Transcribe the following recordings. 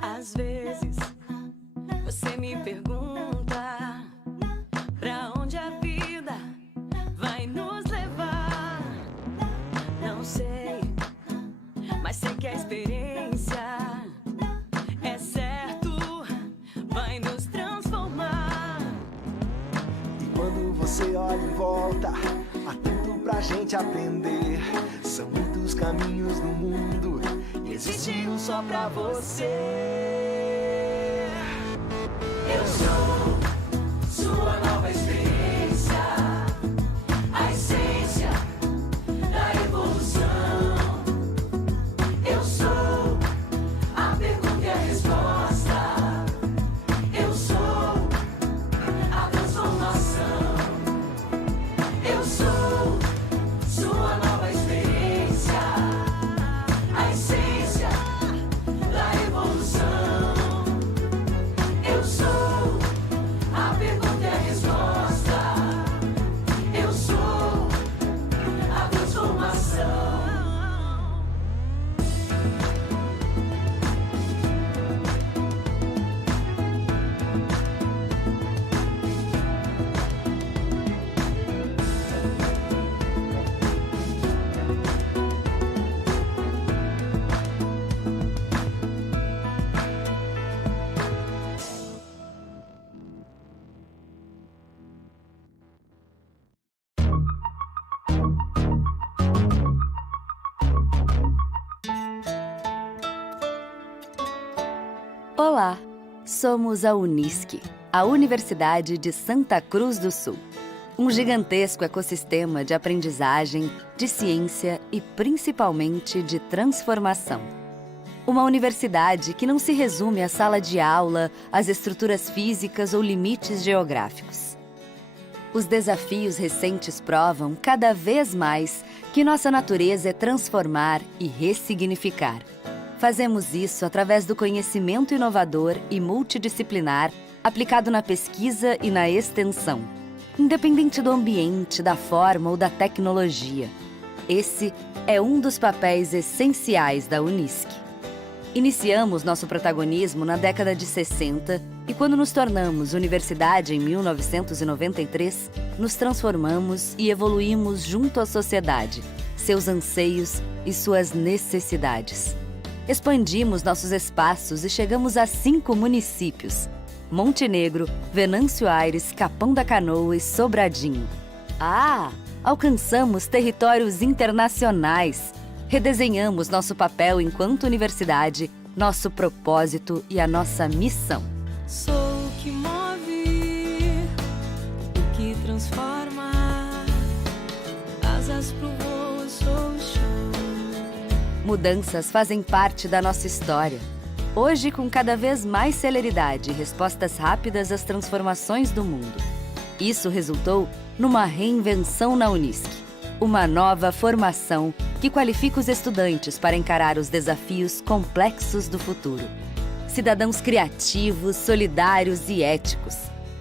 Às vezes você me pergunta pra onde a vida vai nos levar. Não sei, mas sei que a experiência é certo, vai nos transformar. E quando você olha em volta, há tanto pra gente aprender. São muitos caminhos no mundo e existe um só pra você. Eu sou sua nova experiência, a essência da evolução. Eu sou a pergunta e a resposta. Eu sou a transformação. Eu sou sua nova experiência, a essência da evolução. Eu sou a pergunta e a resposta. Eu sou a transformação. Olá, somos a Unisc, a Universidade de Santa Cruz do Sul. Um gigantesco ecossistema de aprendizagem, de ciência e principalmente de transformação. Uma universidade que não se resume à sala de aula, às estruturas físicas ou limites geográficos. Os desafios recentes provam cada vez mais que nossa natureza é transformar e ressignificar. Fazemos isso através do conhecimento inovador e multidisciplinar aplicado na pesquisa e na extensão, independente do ambiente, da forma ou da tecnologia. Esse é um dos papéis essenciais da Unisc. Iniciamos nosso protagonismo na década de 60 e, quando nos tornamos universidade em 1993, nos transformamos e evoluímos junto à sociedade, seus anseios e suas necessidades. Expandimos nossos espaços e chegamos a 5 municípios: Montenegro, Venâncio Aires, Capão da Canoa e Sobradinho. Alcançamos territórios internacionais. Redesenhamos nosso papel enquanto universidade, nosso propósito e a nossa missão. Sou o que move, o que transforma, asas pro voo, eu sou o chão. Mudanças fazem parte da nossa história. Hoje, com cada vez mais celeridade e respostas rápidas às transformações do mundo. Isso resultou numa reinvenção na Unisc. Uma nova formação que qualifica os estudantes para encarar os desafios complexos do futuro. Cidadãos criativos, solidários e éticos.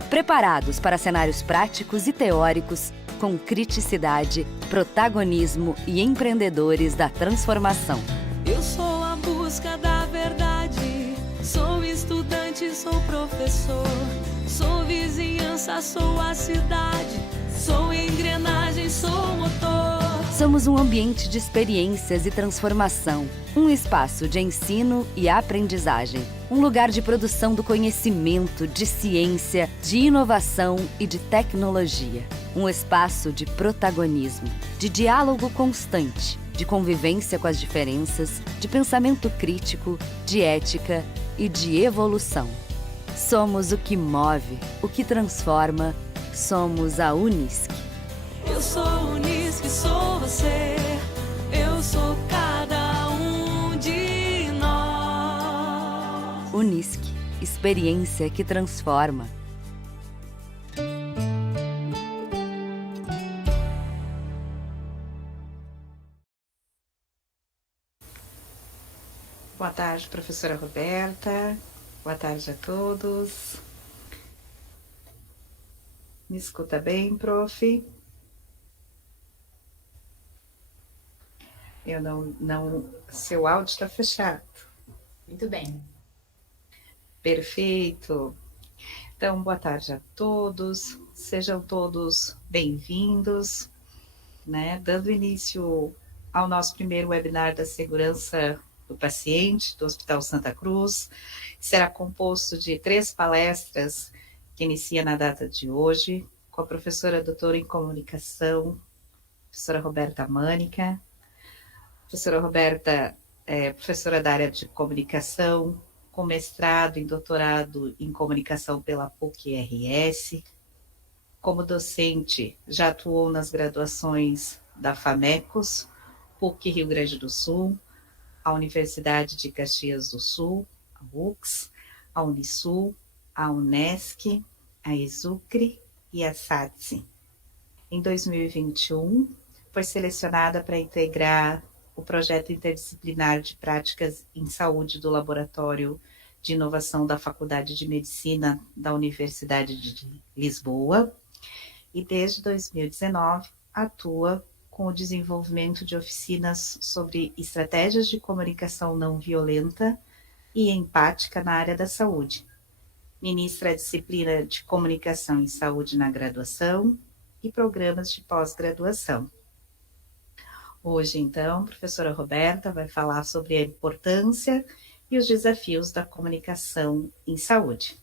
Preparados para cenários práticos e teóricos, com criticidade, protagonismo e empreendedores da transformação. Eu sou a busca da verdade, sou estudante, sou professor, sou vizinhança, sou a cidade, sou engrenagem, sou motor. Somos um ambiente de experiências e transformação, um espaço de ensino e aprendizagem, um lugar de produção do conhecimento, de ciência, de inovação e de tecnologia. Um espaço de protagonismo, de diálogo constante, de convivência com as diferenças, de pensamento crítico, de ética e de evolução. Somos o que move, o que transforma. Somos a Unisc. Eu sou Unisc, sou você, eu sou cada um de nós. Unisc, experiência que transforma. Boa tarde, professora Roberta. Boa tarde a todos. Me escuta bem, prof? Eu não, seu áudio está fechado. Muito bem. Perfeito. Então, boa tarde a todos. Sejam todos bem-vindos, né? Dando início ao nosso primeiro webinar da segurança do paciente do Hospital Santa Cruz. Será composto de 3 palestras que inicia na data de hoje, com a professora doutora em comunicação, professora Roberta Mânica. A professora Roberta é professora da área de comunicação, com mestrado e doutorado em comunicação pela PUC-RS. Como docente, já atuou nas graduações da FAMECOS, PUC Rio Grande do Sul, a Universidade de Caxias do Sul, a UX, a Unisul, a Unesc, a ESUCRE e a SATSE. Em 2021, foi selecionada para integrar o projeto interdisciplinar de práticas em saúde do Laboratório de Inovação da Faculdade de Medicina da Universidade de Lisboa, e desde 2019 atua com o desenvolvimento de oficinas sobre estratégias de comunicação não violenta e empática na área da saúde. Ministra a disciplina de Comunicação em Saúde na graduação e programas de pós-graduação. Hoje, então, a professora Roberta vai falar sobre a importância e os desafios da comunicação em saúde.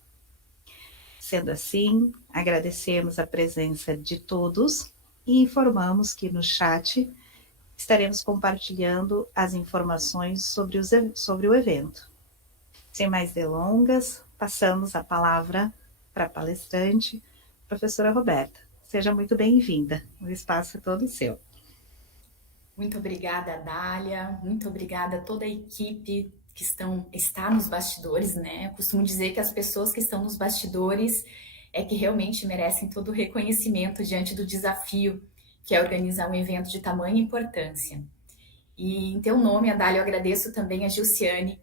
Sendo assim, agradecemos a presença de todos e informamos que no chat estaremos compartilhando as informações sobre o evento. Sem mais delongas, passamos a palavra para a palestrante, professora Roberta. Seja muito bem-vinda, o espaço é todo seu. Muito obrigada, Dália, muito obrigada a toda a equipe que está nos bastidores, né? Eu costumo dizer que as pessoas que estão nos bastidores é que realmente merecem todo o reconhecimento diante do desafio que é organizar um evento de tamanha importância. E em teu nome, Adália, eu agradeço também a Gilciane,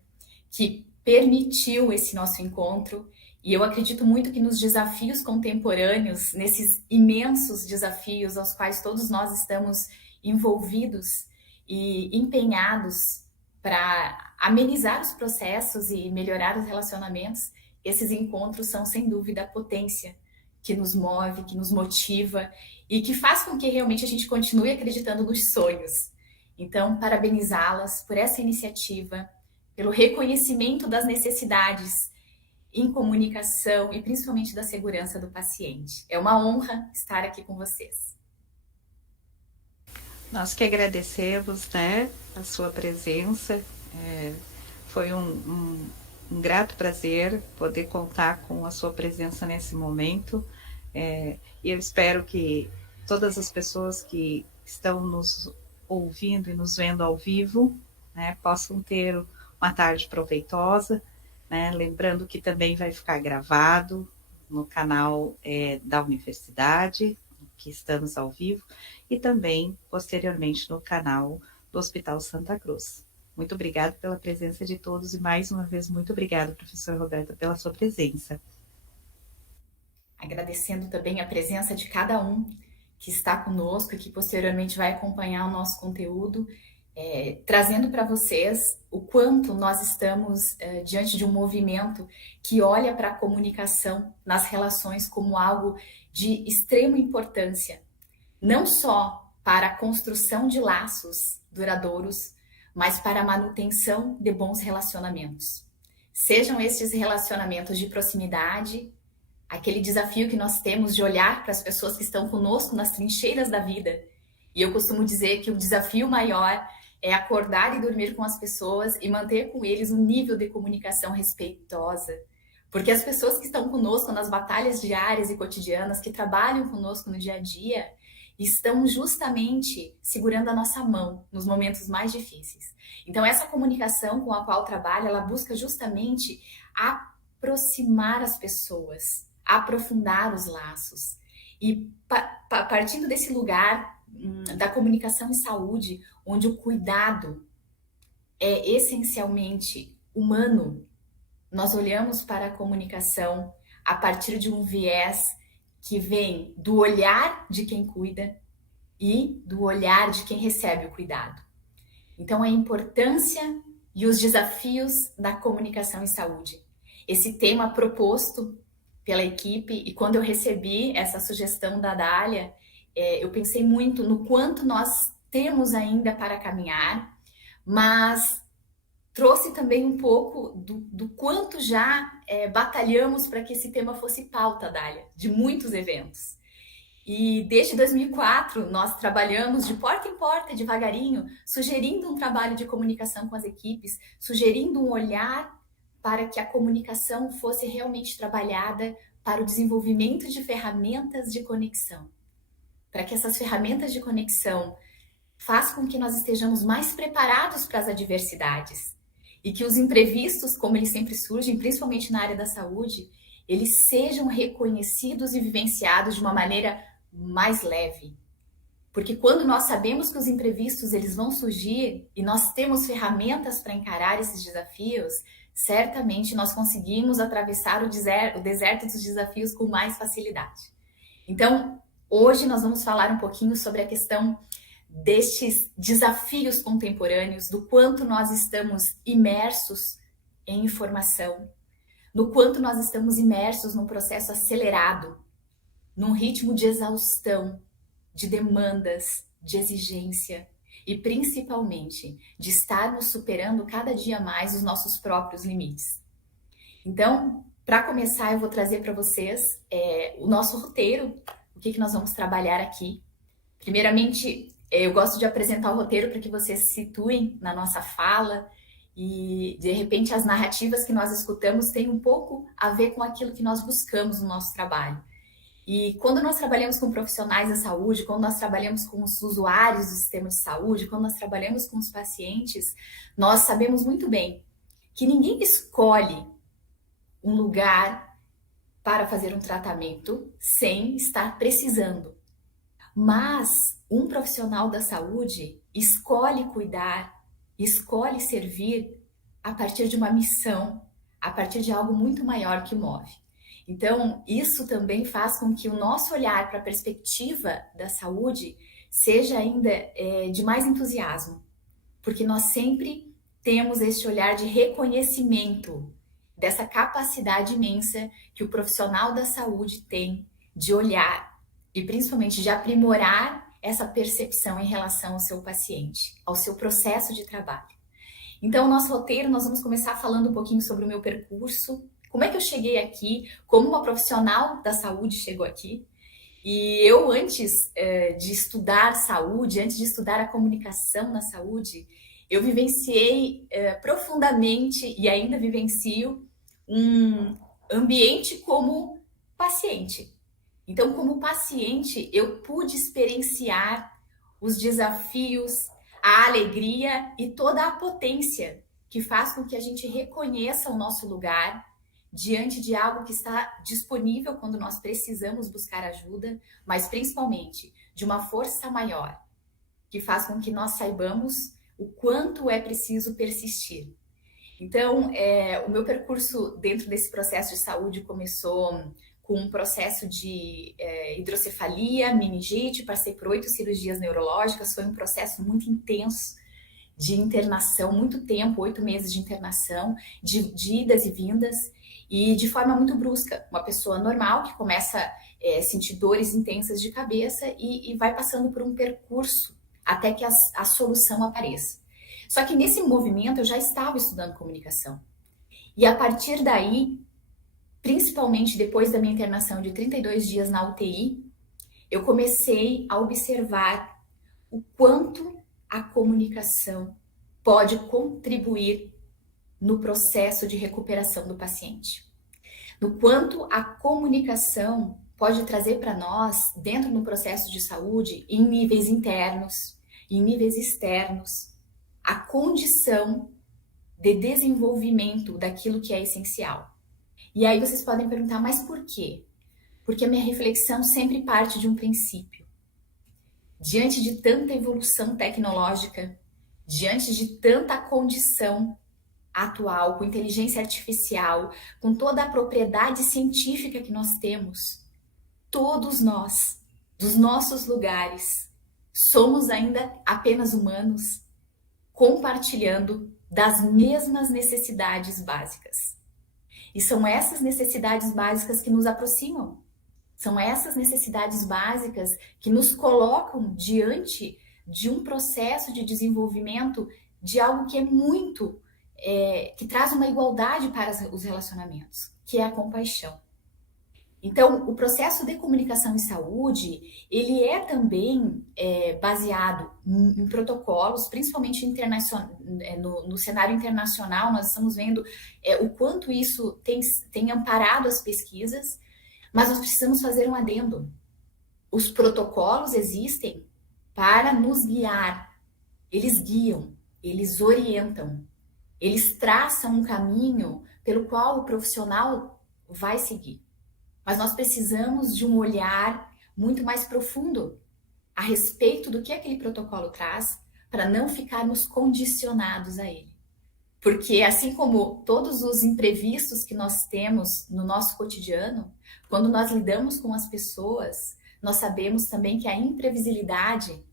que permitiu esse nosso encontro, e eu acredito muito que nos desafios contemporâneos, nesses imensos desafios aos quais todos nós estamos envolvidos e empenhados para amenizar os processos e melhorar os relacionamentos, esses encontros são, sem dúvida, a potência que nos move, que nos motiva e que faz com que realmente a gente continue acreditando nos sonhos. Então, parabenizá-las por essa iniciativa, pelo reconhecimento das necessidades em comunicação e principalmente da segurança do paciente. É uma honra estar aqui com vocês. Nós que agradecemos, né, a sua presença. Foi um grato prazer poder contar com a sua presença nesse momento. E eu espero que todas as pessoas que estão nos ouvindo e nos vendo ao vivo, né, possam ter uma tarde proveitosa, né, lembrando que também vai ficar gravado no canal da universidade, que estamos ao vivo, e também, posteriormente, no canal do Hospital Santa Cruz. Muito obrigada pela presença de todos e, mais uma vez, muito obrigada, professora Roberta, pela sua presença. Agradecendo também a presença de cada um que está conosco e que posteriormente vai acompanhar o nosso conteúdo, trazendo para vocês o quanto nós estamos diante de um movimento que olha para a comunicação nas relações como algo de extrema importância, não só para a construção de laços duradouros, mas para a manutenção de bons relacionamentos. Sejam estes relacionamentos de proximidade, aquele desafio que nós temos de olhar para as pessoas que estão conosco nas trincheiras da vida. E eu costumo dizer que o desafio maior é acordar e dormir com as pessoas e manter com eles um nível de comunicação respeitosa. Porque as pessoas que estão conosco nas batalhas diárias e cotidianas, que trabalham conosco no dia a dia, estão justamente segurando a nossa mão nos momentos mais difíceis. Então, essa comunicação com a qual trabalho, ela busca justamente aproximar as pessoas, aprofundar os laços. E partindo desse lugar da comunicação em saúde, onde o cuidado é essencialmente humano, nós olhamos para a comunicação a partir de um viés que vem do olhar de quem cuida e do olhar de quem recebe o cuidado. Então, a importância e os desafios da comunicação em saúde. Esse tema proposto pela equipe, e quando eu recebi essa sugestão da Dália, eu pensei muito no quanto nós temos ainda para caminhar, mas trouxe também um pouco do quanto já batalhamos para que esse tema fosse pauta, Dália, de muitos eventos. E desde 2004, nós trabalhamos de porta em porta, devagarinho, sugerindo um trabalho de comunicação com as equipes, sugerindo um olhar para que a comunicação fosse realmente trabalhada para o desenvolvimento de ferramentas de conexão. Para que essas ferramentas de conexão façam com que nós estejamos mais preparados para as adversidades e que os imprevistos, como eles sempre surgem, principalmente na área da saúde, eles sejam reconhecidos e vivenciados de uma maneira mais leve. Porque quando nós sabemos que os imprevistos eles vão surgir e nós temos ferramentas para encarar esses desafios, certamente nós conseguimos atravessar o deserto dos desafios com mais facilidade. Então, hoje nós vamos falar um pouquinho sobre a questão destes desafios contemporâneos, do quanto nós estamos imersos em informação, no quanto nós estamos imersos num processo acelerado, num ritmo de exaustão, de demandas, de exigência e principalmente de estarmos superando cada dia mais os nossos próprios limites. Então, para começar, eu vou trazer para vocês o nosso roteiro, o que nós vamos trabalhar aqui. Primeiramente, eu gosto de apresentar o roteiro para que vocês se situem na nossa fala e, de repente, as narrativas que nós escutamos têm um pouco a ver com aquilo que nós buscamos no nosso trabalho. E quando nós trabalhamos com profissionais da saúde, quando nós trabalhamos com os usuários do sistema de saúde, quando nós trabalhamos com os pacientes, nós sabemos muito bem que ninguém escolhe um lugar para fazer um tratamento sem estar precisando. Mas um profissional da saúde escolhe cuidar, escolhe servir a partir de uma missão, a partir de algo muito maior que o move. Então, isso também faz com que o nosso olhar para a perspectiva da saúde seja ainda de mais entusiasmo, porque nós sempre temos este olhar de reconhecimento dessa capacidade imensa que o profissional da saúde tem de olhar e principalmente de aprimorar essa percepção em relação ao seu paciente, ao seu processo de trabalho. Então, o nosso roteiro, nós vamos começar falando um pouquinho sobre o meu percurso, como é que eu cheguei aqui, como uma profissional da saúde chegou aqui. E eu, antes de estudar saúde, antes de estudar a comunicação na saúde, eu vivenciei profundamente e ainda vivencio um ambiente como paciente. Então, como paciente, eu pude experienciar os desafios, a alegria e toda a potência que faz com que a gente reconheça o nosso lugar diante de algo que está disponível quando nós precisamos buscar ajuda, mas principalmente de uma força maior, que faz com que nós saibamos o quanto é preciso persistir. Então, o meu percurso dentro desse processo de saúde começou com um processo de hidrocefalia, meningite, passei por 8 cirurgias neurológicas, foi um processo muito intenso de internação, muito tempo, 8 meses de internação, de idas e vindas, e de forma muito brusca. Uma pessoa normal que começa a sentir dores intensas de cabeça e vai passando por um percurso até que a solução apareça. Só que nesse movimento eu já estava estudando comunicação. E a partir daí, principalmente depois da minha internação de 32 dias na UTI, eu comecei a observar o quanto a comunicação pode contribuir no processo de recuperação do paciente. No quanto a comunicação pode trazer para nós, dentro do processo de saúde, em níveis internos, em níveis externos, a condição de desenvolvimento daquilo que é essencial. E aí vocês podem perguntar, mas por quê? Porque a minha reflexão sempre parte de um princípio. Diante de tanta evolução tecnológica, diante de tanta condição atual, com inteligência artificial, com toda a propriedade científica que nós temos, todos nós, dos nossos lugares, somos ainda apenas humanos, compartilhando das mesmas necessidades básicas. E são essas necessidades básicas que nos aproximam. São essas necessidades básicas que nos colocam diante de um processo de desenvolvimento de algo que é muito, que traz uma igualdade para os relacionamentos, que é a compaixão. Então, o processo de comunicação em saúde, ele é também baseado em protocolos, principalmente no cenário internacional. Nós estamos vendo o quanto isso tem amparado as pesquisas, mas nós precisamos fazer um adendo. Os protocolos existem para nos guiar, eles guiam, eles orientam, eles traçam um caminho pelo qual o profissional vai seguir. Mas nós precisamos de um olhar muito mais profundo a respeito do que aquele protocolo traz, para não ficarmos condicionados a ele. Porque assim como todos os imprevistos que nós temos no nosso cotidiano, quando nós lidamos com as pessoas, nós sabemos também que a imprevisibilidade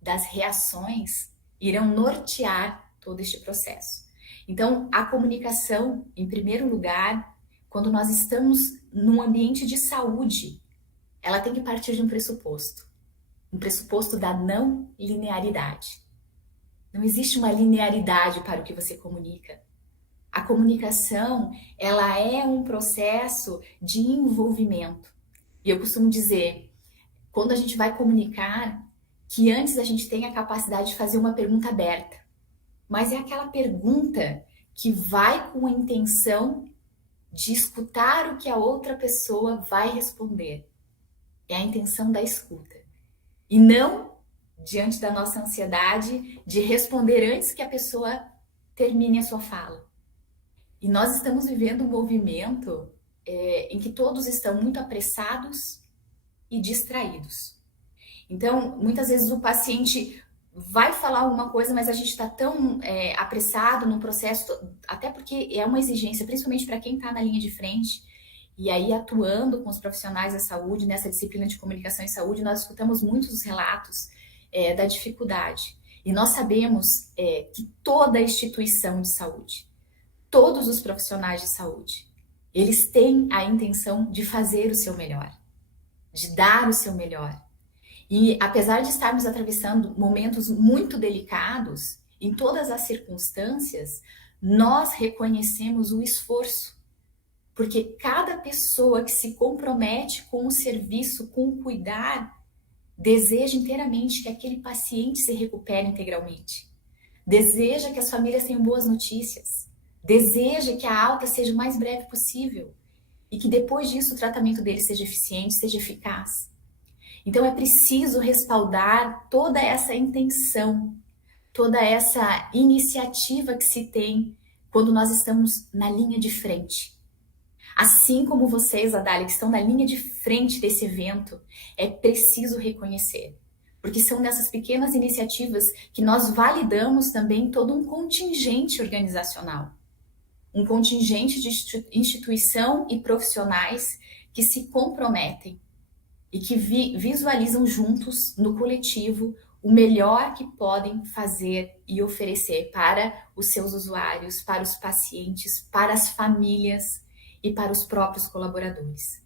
das reações irão nortear todo este processo. Então, a comunicação, em primeiro lugar, quando nós estamos num ambiente de saúde, ela tem que partir de um pressuposto da não linearidade. Não existe uma linearidade para o que você comunica. A comunicação, ela é um processo de envolvimento. E eu costumo dizer, quando a gente vai comunicar, que antes a gente tem a capacidade de fazer uma pergunta aberta. Mas é aquela pergunta que vai com a intenção de escutar o que a outra pessoa vai responder. É a intenção da escuta. E não diante da nossa ansiedade de responder antes que a pessoa termine a sua fala. E nós estamos vivendo um movimento em que todos estão muito apressados e distraídos. Então, muitas vezes o paciente vai falar alguma coisa, mas a gente está tão apressado no processo, até porque é uma exigência, principalmente para quem está na linha de frente, e aí atuando com os profissionais da saúde, nessa disciplina de comunicação em saúde, nós escutamos muitos relatos da dificuldade. E nós sabemos que toda instituição de saúde, todos os profissionais de saúde, eles têm a intenção de fazer o seu melhor, de dar o seu melhor. E apesar de estarmos atravessando momentos muito delicados, em todas as circunstâncias, nós reconhecemos o esforço. Porque cada pessoa que se compromete com o serviço, com o cuidar, deseja inteiramente que aquele paciente se recupere integralmente. Deseja que as famílias tenham boas notícias. Deseja que a alta seja o mais breve possível. E que depois disso o tratamento dele seja eficiente, seja eficaz. Então é preciso respaldar toda essa intenção, toda essa iniciativa que se tem quando nós estamos na linha de frente. Assim como vocês, Adália, que estão na linha de frente desse evento, é preciso reconhecer. Porque são nessas pequenas iniciativas que nós validamos também todo um contingente organizacional. Um contingente de instituição e profissionais que se comprometem e que visualizam juntos, no coletivo, o melhor que podem fazer e oferecer para os seus usuários, para os pacientes, para as famílias e para os próprios colaboradores.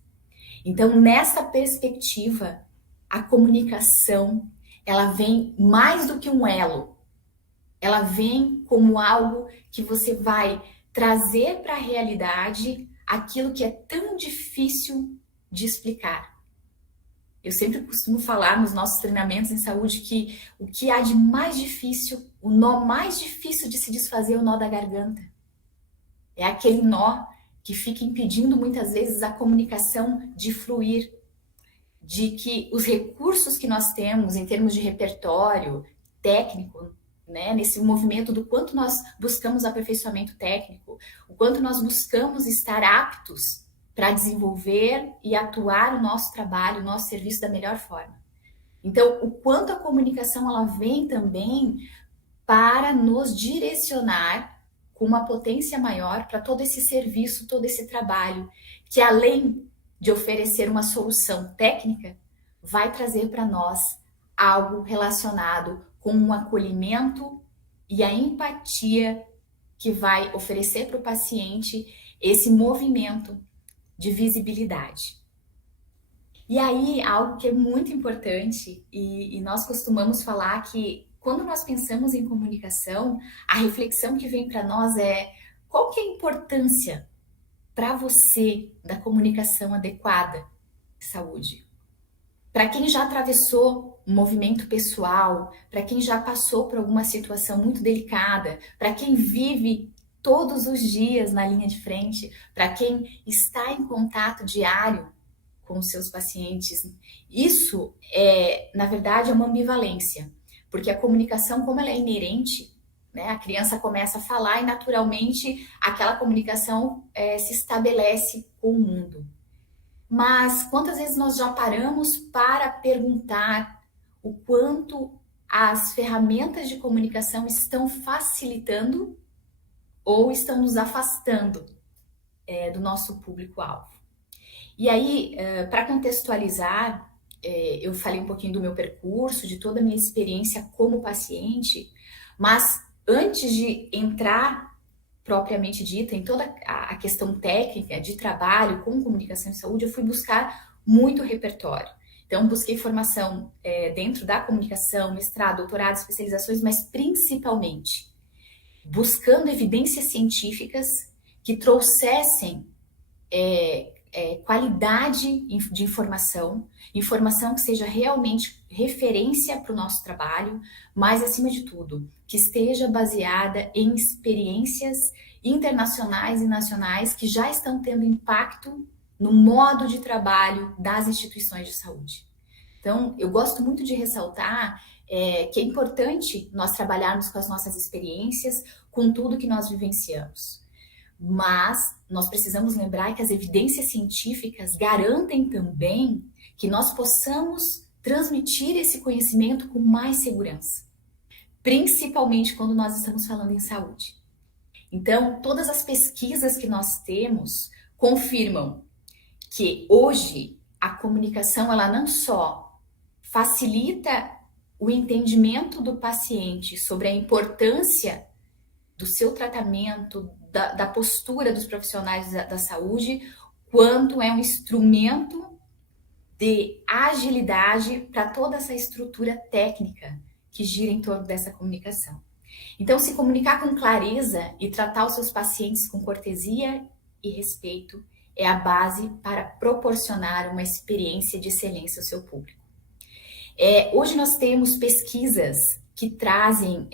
Então, nessa perspectiva, a comunicação, ela vem mais do que um elo. Ela vem como algo que você vai trazer para a realidade aquilo que é tão difícil de explicar. Eu sempre costumo falar nos nossos treinamentos em saúde que o que há de mais difícil, o nó mais difícil de se desfazer é o nó da garganta. É aquele nó que fica impedindo muitas vezes a comunicação de fluir, de que os recursos que nós temos em termos de repertório técnico, né, nesse movimento do quanto nós buscamos aperfeiçoamento técnico, o quanto nós buscamos estar aptos para desenvolver e atuar o nosso trabalho, o nosso serviço da melhor forma. Então, o quanto a comunicação ela vem também para nos direcionar com uma potência maior para todo esse serviço, todo esse trabalho, que além de oferecer uma solução técnica, vai trazer para nós algo relacionado com um acolhimento e a empatia que vai oferecer para o paciente esse movimento de visibilidade. E aí, algo que é muito importante, e nós costumamos falar que quando nós pensamos em comunicação, a reflexão que vem para nós é: qual que é a importância para você da comunicação adequada de saúde? Para quem já atravessou um movimento pessoal, para quem já passou por alguma situação muito delicada, para quem vive todos os dias na linha de frente, para quem está em contato diário com os seus pacientes, isso na verdade, é uma ambivalência, porque a comunicação, como ela é inerente, né, a criança começa a falar e naturalmente aquela comunicação se estabelece com o mundo. Mas quantas vezes nós já paramos para perguntar o quanto as ferramentas de comunicação estão facilitando ou estão nos afastando do nosso público-alvo? E aí, para contextualizar, eu falei um pouquinho do meu percurso, de toda a minha experiência como paciente, mas antes de entrar propriamente dita em toda a questão técnica de trabalho com comunicação e saúde, eu fui buscar muito repertório. Então, busquei formação dentro da comunicação, mestrado, doutorado, especializações, mas principalmente buscando evidências científicas que trouxessem qualidade de informação que seja realmente referência para o nosso trabalho, mas, acima de tudo, que esteja baseada em experiências internacionais e nacionais que já estão tendo impacto no modo de trabalho das instituições de saúde. Então, eu gosto muito de ressaltar que é importante nós trabalharmos com as nossas experiências, com tudo que nós vivenciamos. Mas nós precisamos lembrar que as evidências científicas garantem também que nós possamos transmitir esse conhecimento com mais segurança, principalmente quando nós estamos falando em saúde. Então, todas as pesquisas que nós temos confirmam que hoje a comunicação, ela não só facilita o entendimento do paciente sobre a importância do seu tratamento, da postura dos profissionais da saúde, quanto é um instrumento de agilidade para toda essa estrutura técnica que gira em torno dessa comunicação. Então, se comunicar com clareza e tratar os seus pacientes com cortesia e respeito é a base para proporcionar uma experiência de excelência ao seu público. Hoje nós temos pesquisas que trazem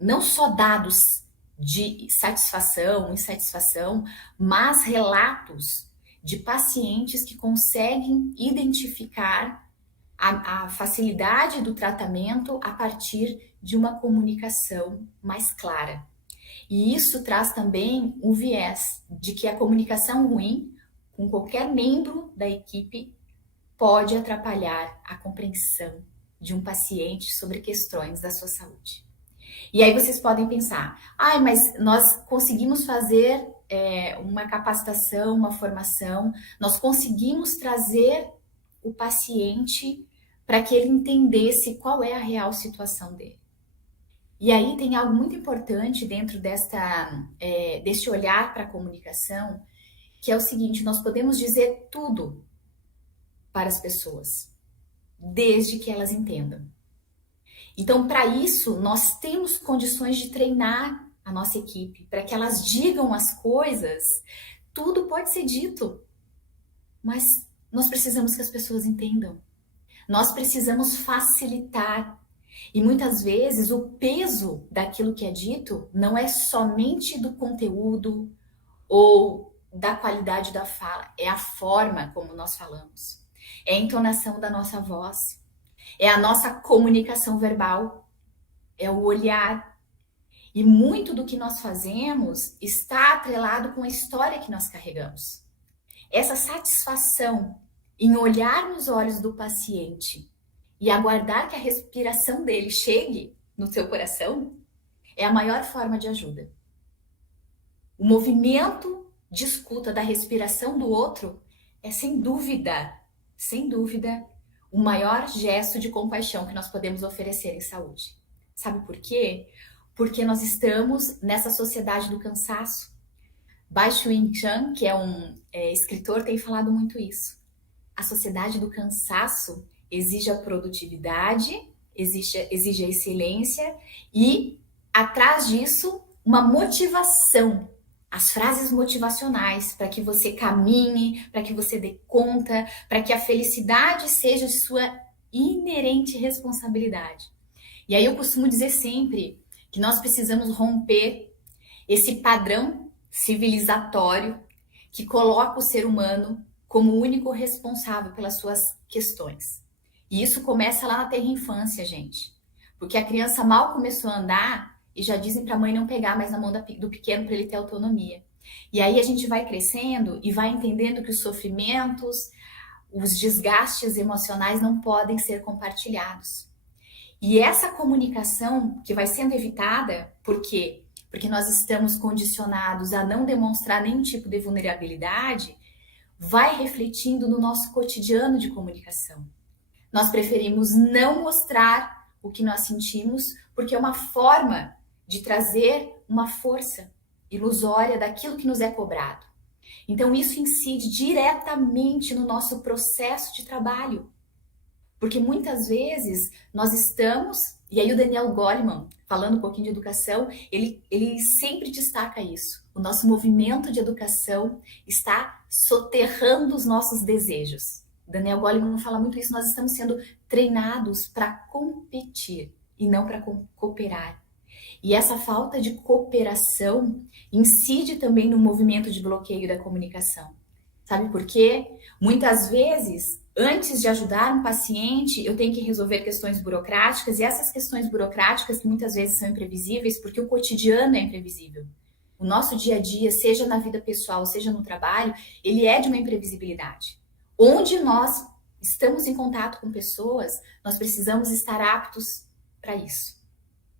não só dados de satisfação, insatisfação, mas relatos de pacientes que conseguem identificar a facilidade do tratamento a partir de uma comunicação mais clara. E isso traz também um viés de que a comunicação ruim com qualquer membro da equipe pode atrapalhar a compreensão de um paciente sobre questões da sua saúde. E aí vocês podem pensar, mas nós conseguimos fazer uma capacitação, uma formação, nós conseguimos trazer o paciente para que ele entendesse qual é a real situação dele. E aí tem algo muito importante dentro deste olhar para a comunicação, que é o seguinte: nós podemos dizer tudo para as pessoas, desde que elas entendam. Então, para isso, nós temos condições de treinar a nossa equipe, para que elas digam as coisas. Tudo pode ser dito, mas nós precisamos que as pessoas entendam. Nós precisamos facilitar. E muitas vezes o peso daquilo que é dito não é somente do conteúdo ou da qualidade da fala, é a forma como nós falamos, é a entonação da nossa voz, é a nossa comunicação verbal, é o olhar. E muito do que nós fazemos está atrelado com a história que nós carregamos. Essa satisfação em olhar nos olhos do paciente e aguardar que a respiração dele chegue no seu coração é a maior forma de ajuda. O movimento de escuta da respiração do outro é, sem dúvida, o maior gesto de compaixão que nós podemos oferecer em saúde. Sabe por quê? porque nós estamos nessa sociedade do cansaço. Bai Shuin-chan, que é um escritor, tem falado muito isso. A sociedade do cansaço exige a produtividade, exige a excelência e, atrás disso, uma motivação. As frases motivacionais para que você caminhe, para que você dê conta, para que a felicidade seja de sua inerente responsabilidade. E aí eu costumo dizer sempre que nós precisamos romper esse padrão civilizatório que coloca o ser humano como o único responsável pelas suas questões. E isso começa lá na terra infância, gente. Porque a criança mal começou a andar e já dizem para a mãe não pegar mais na mão do pequeno para ele ter autonomia. E aí a gente vai crescendo e vai entendendo que os sofrimentos, os desgastes emocionais não podem ser compartilhados. E essa comunicação que vai sendo evitada, por quê? Porque nós estamos condicionados a não demonstrar nenhum tipo de vulnerabilidade, vai refletindo no nosso cotidiano de comunicação. Nós preferimos não mostrar o que nós sentimos, porque é uma forma de trazer uma força ilusória daquilo que nos é cobrado. Então isso incide diretamente no nosso processo de trabalho. Porque muitas vezes nós estamos, e aí o Daniel Goleman, falando um pouquinho de educação, ele sempre destaca isso. O nosso movimento de educação está soterrando os nossos desejos. Daniel Goleman fala muito isso, nós estamos sendo treinados para competir e não para cooperar. E essa falta de cooperação incide também no movimento de bloqueio da comunicação. Sabe por quê? Muitas vezes, antes de ajudar um paciente, eu tenho que resolver questões burocráticas, e essas questões burocráticas que muitas vezes são imprevisíveis, porque o cotidiano é imprevisível. O nosso dia a dia, seja na vida pessoal, seja no trabalho, ele é de uma imprevisibilidade. Onde nós estamos em contato com pessoas, nós precisamos estar aptos para isso,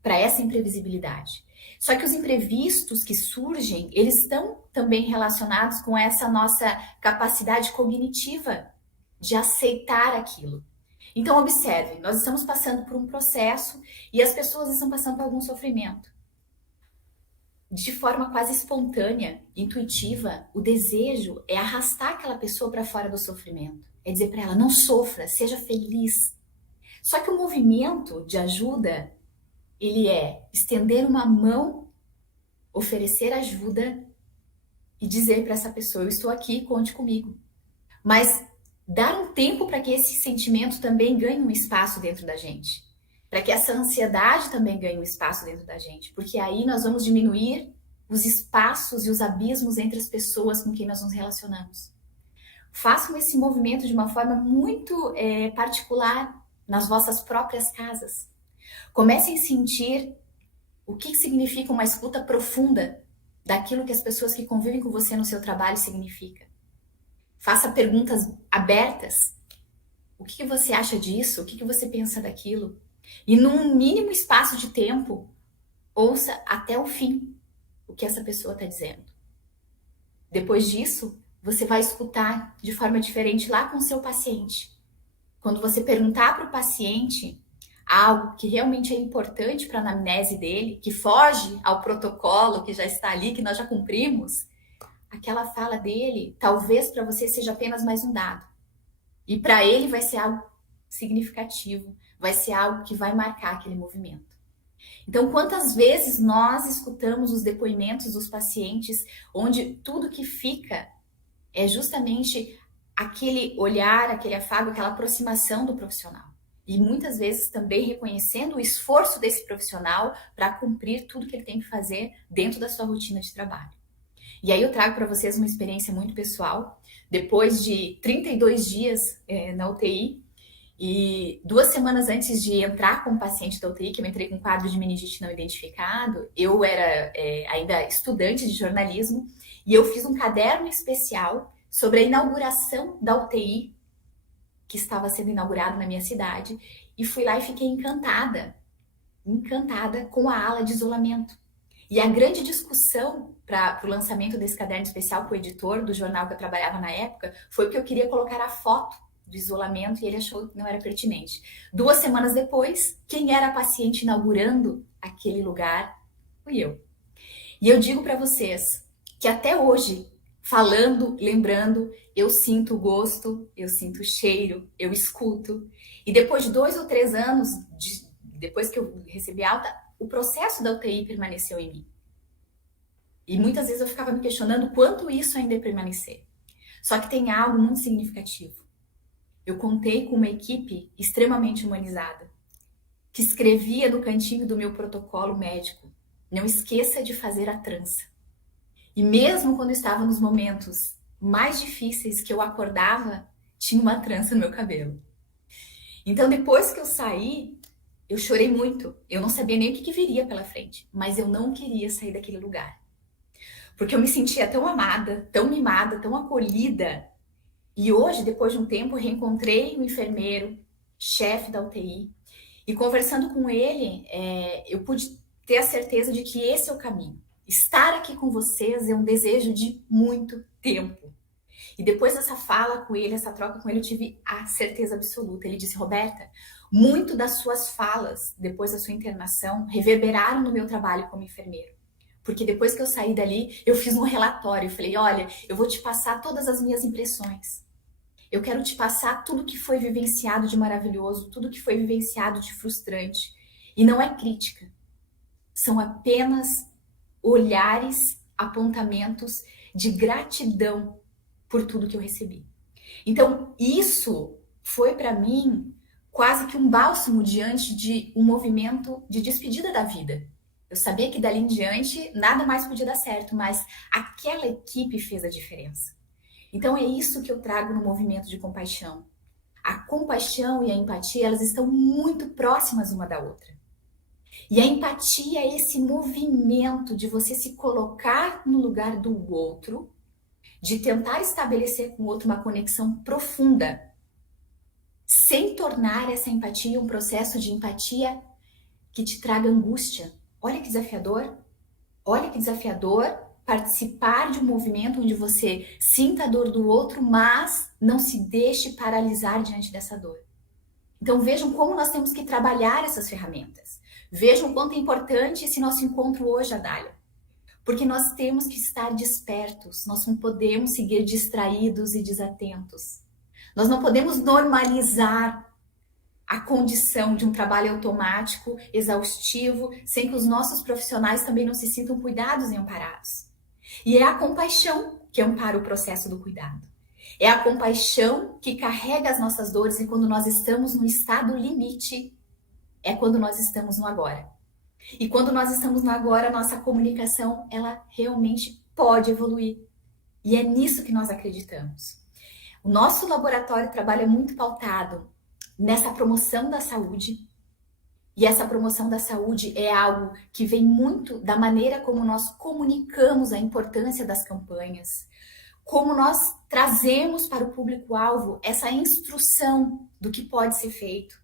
para essa imprevisibilidade. Só que os imprevistos que surgem, eles estão também relacionados com essa nossa capacidade cognitiva de aceitar aquilo. Então, observe, nós estamos passando por um processo e as pessoas estão passando por algum sofrimento. De forma quase espontânea, intuitiva, o desejo é arrastar aquela pessoa para fora do sofrimento. É dizer para ela, não sofra, seja feliz. Só que o movimento de ajuda, ele é estender uma mão, oferecer ajuda e dizer para essa pessoa, eu estou aqui, conte comigo. Mas dar um tempo para que esse sentimento também ganhe um espaço dentro da gente. Para que essa ansiedade também ganhe um espaço dentro da gente. Porque aí nós vamos diminuir os espaços e os abismos entre as pessoas com quem nós nos relacionamos. Façam esse movimento de uma forma muito particular nas vossas próprias casas. Comecem a sentir o que significa uma escuta profunda daquilo que as pessoas que convivem com você no seu trabalho significa. Faça perguntas abertas. O que você acha disso? O que você pensa daquilo? E num mínimo espaço de tempo, ouça até o fim o que essa pessoa está dizendo. Depois disso, você vai escutar de forma diferente lá com o seu paciente. Quando você perguntar para o paciente algo que realmente é importante para a anamnese dele, que foge ao protocolo que já está ali, que nós já cumprimos, aquela fala dele, talvez para você seja apenas mais um dado. E para ele vai ser algo significativo, vai ser algo que vai marcar aquele movimento. Então, quantas vezes nós escutamos os depoimentos dos pacientes, onde tudo que fica é justamente aquele olhar, aquele afago, aquela aproximação do profissional. E muitas vezes também reconhecendo o esforço desse profissional para cumprir tudo que ele tem que fazer dentro da sua rotina de trabalho. E aí eu trago para vocês uma experiência muito pessoal. Depois de 32 dias na UTI, e 2 semanas antes de entrar como paciente da UTI, que eu entrei com um quadro de meningite não identificado, eu era ainda estudante de jornalismo, e eu fiz um caderno especial sobre a inauguração da UTI, que estava sendo inaugurada na minha cidade, e fui lá e fiquei encantada com a ala de isolamento. E a grande discussão para o lançamento desse caderno especial com o editor do jornal que eu trabalhava na época foi porque eu queria colocar a foto do isolamento e ele achou que não era pertinente. 2 semanas depois, quem era a paciente inaugurando aquele lugar fui eu. E eu digo para vocês que até hoje, falando, lembrando, eu sinto o gosto, eu sinto o cheiro, eu escuto. E depois de 2 ou 3 anos, depois que eu recebi alta, o processo da UTI permaneceu em mim. E muitas vezes eu ficava me questionando quanto isso ainda ia permanecer. Só que tem algo muito significativo. Eu contei com uma equipe extremamente humanizada, que escrevia no cantinho do meu protocolo médico: não esqueça de fazer a trança. E mesmo quando eu estava nos momentos mais difíceis que eu acordava, tinha uma trança no meu cabelo. Então, depois que eu saí, eu chorei muito. Eu não sabia nem o que viria pela frente, mas eu não queria sair daquele lugar. Porque eu me sentia tão amada, tão mimada, tão acolhida. E hoje, depois de um tempo, reencontrei um enfermeiro, chefe da UTI, e conversando com ele, eu pude ter a certeza de que esse é o caminho. Estar aqui com vocês é um desejo de muito tempo. E depois dessa fala com ele, essa troca com ele, eu tive a certeza absoluta. Ele disse: Roberta, muito das suas falas, depois da sua internação, reverberaram no meu trabalho como enfermeiro. Porque depois que eu saí dali, eu fiz um relatório. Eu falei: olha, eu vou te passar todas as minhas impressões. Eu quero te passar tudo que foi vivenciado de maravilhoso, tudo que foi vivenciado de frustrante. E não é crítica. São apenas olhares, apontamentos de gratidão por tudo que eu recebi. Então, isso foi para mim quase que um bálsamo diante de um movimento de despedida da vida. Eu sabia que dali em diante nada mais podia dar certo, mas aquela equipe fez a diferença. Então é isso que eu trago no movimento de compaixão. A compaixão e a empatia, elas estão muito próximas uma da outra. E a empatia é esse movimento de você se colocar no lugar do outro, de tentar estabelecer com o outro uma conexão profunda, sem tornar essa empatia um processo de empatia que te traga angústia. Olha que desafiador. Olha que desafiador participar de um movimento onde você sinta a dor do outro, mas não se deixe paralisar diante dessa dor. Então vejam como nós temos que trabalhar essas ferramentas. Vejam o quanto é importante esse nosso encontro hoje, Adália. Porque nós temos que estar despertos, nós não podemos seguir distraídos e desatentos. Nós não podemos normalizar a condição de um trabalho automático, exaustivo, sem que os nossos profissionais também não se sintam cuidados e amparados. E é a compaixão que ampara o processo do cuidado. É a compaixão que carrega as nossas dores, e quando nós estamos no estado limite, é quando nós estamos no agora. E quando nós estamos no agora, nossa comunicação, ela realmente pode evoluir. E é nisso que nós acreditamos. O nosso laboratório trabalha muito pautado nessa promoção da saúde. E essa promoção da saúde é algo que vem muito da maneira como nós comunicamos a importância das campanhas, como nós trazemos para o público-alvo essa instrução do que pode ser feito,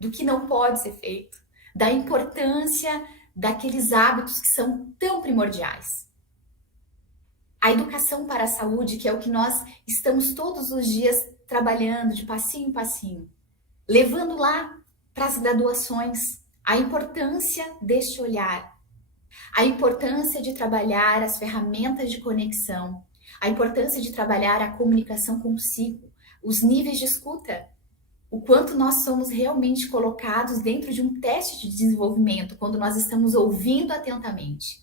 do que não pode ser feito, da importância daqueles hábitos que são tão primordiais. A educação para a saúde, que é o que nós estamos todos os dias trabalhando de passinho em passinho, levando lá para as graduações a importância deste olhar, a importância de trabalhar as ferramentas de conexão, a importância de trabalhar a comunicação consigo, os níveis de escuta, o quanto nós somos realmente colocados dentro de um teste de desenvolvimento quando nós estamos ouvindo atentamente.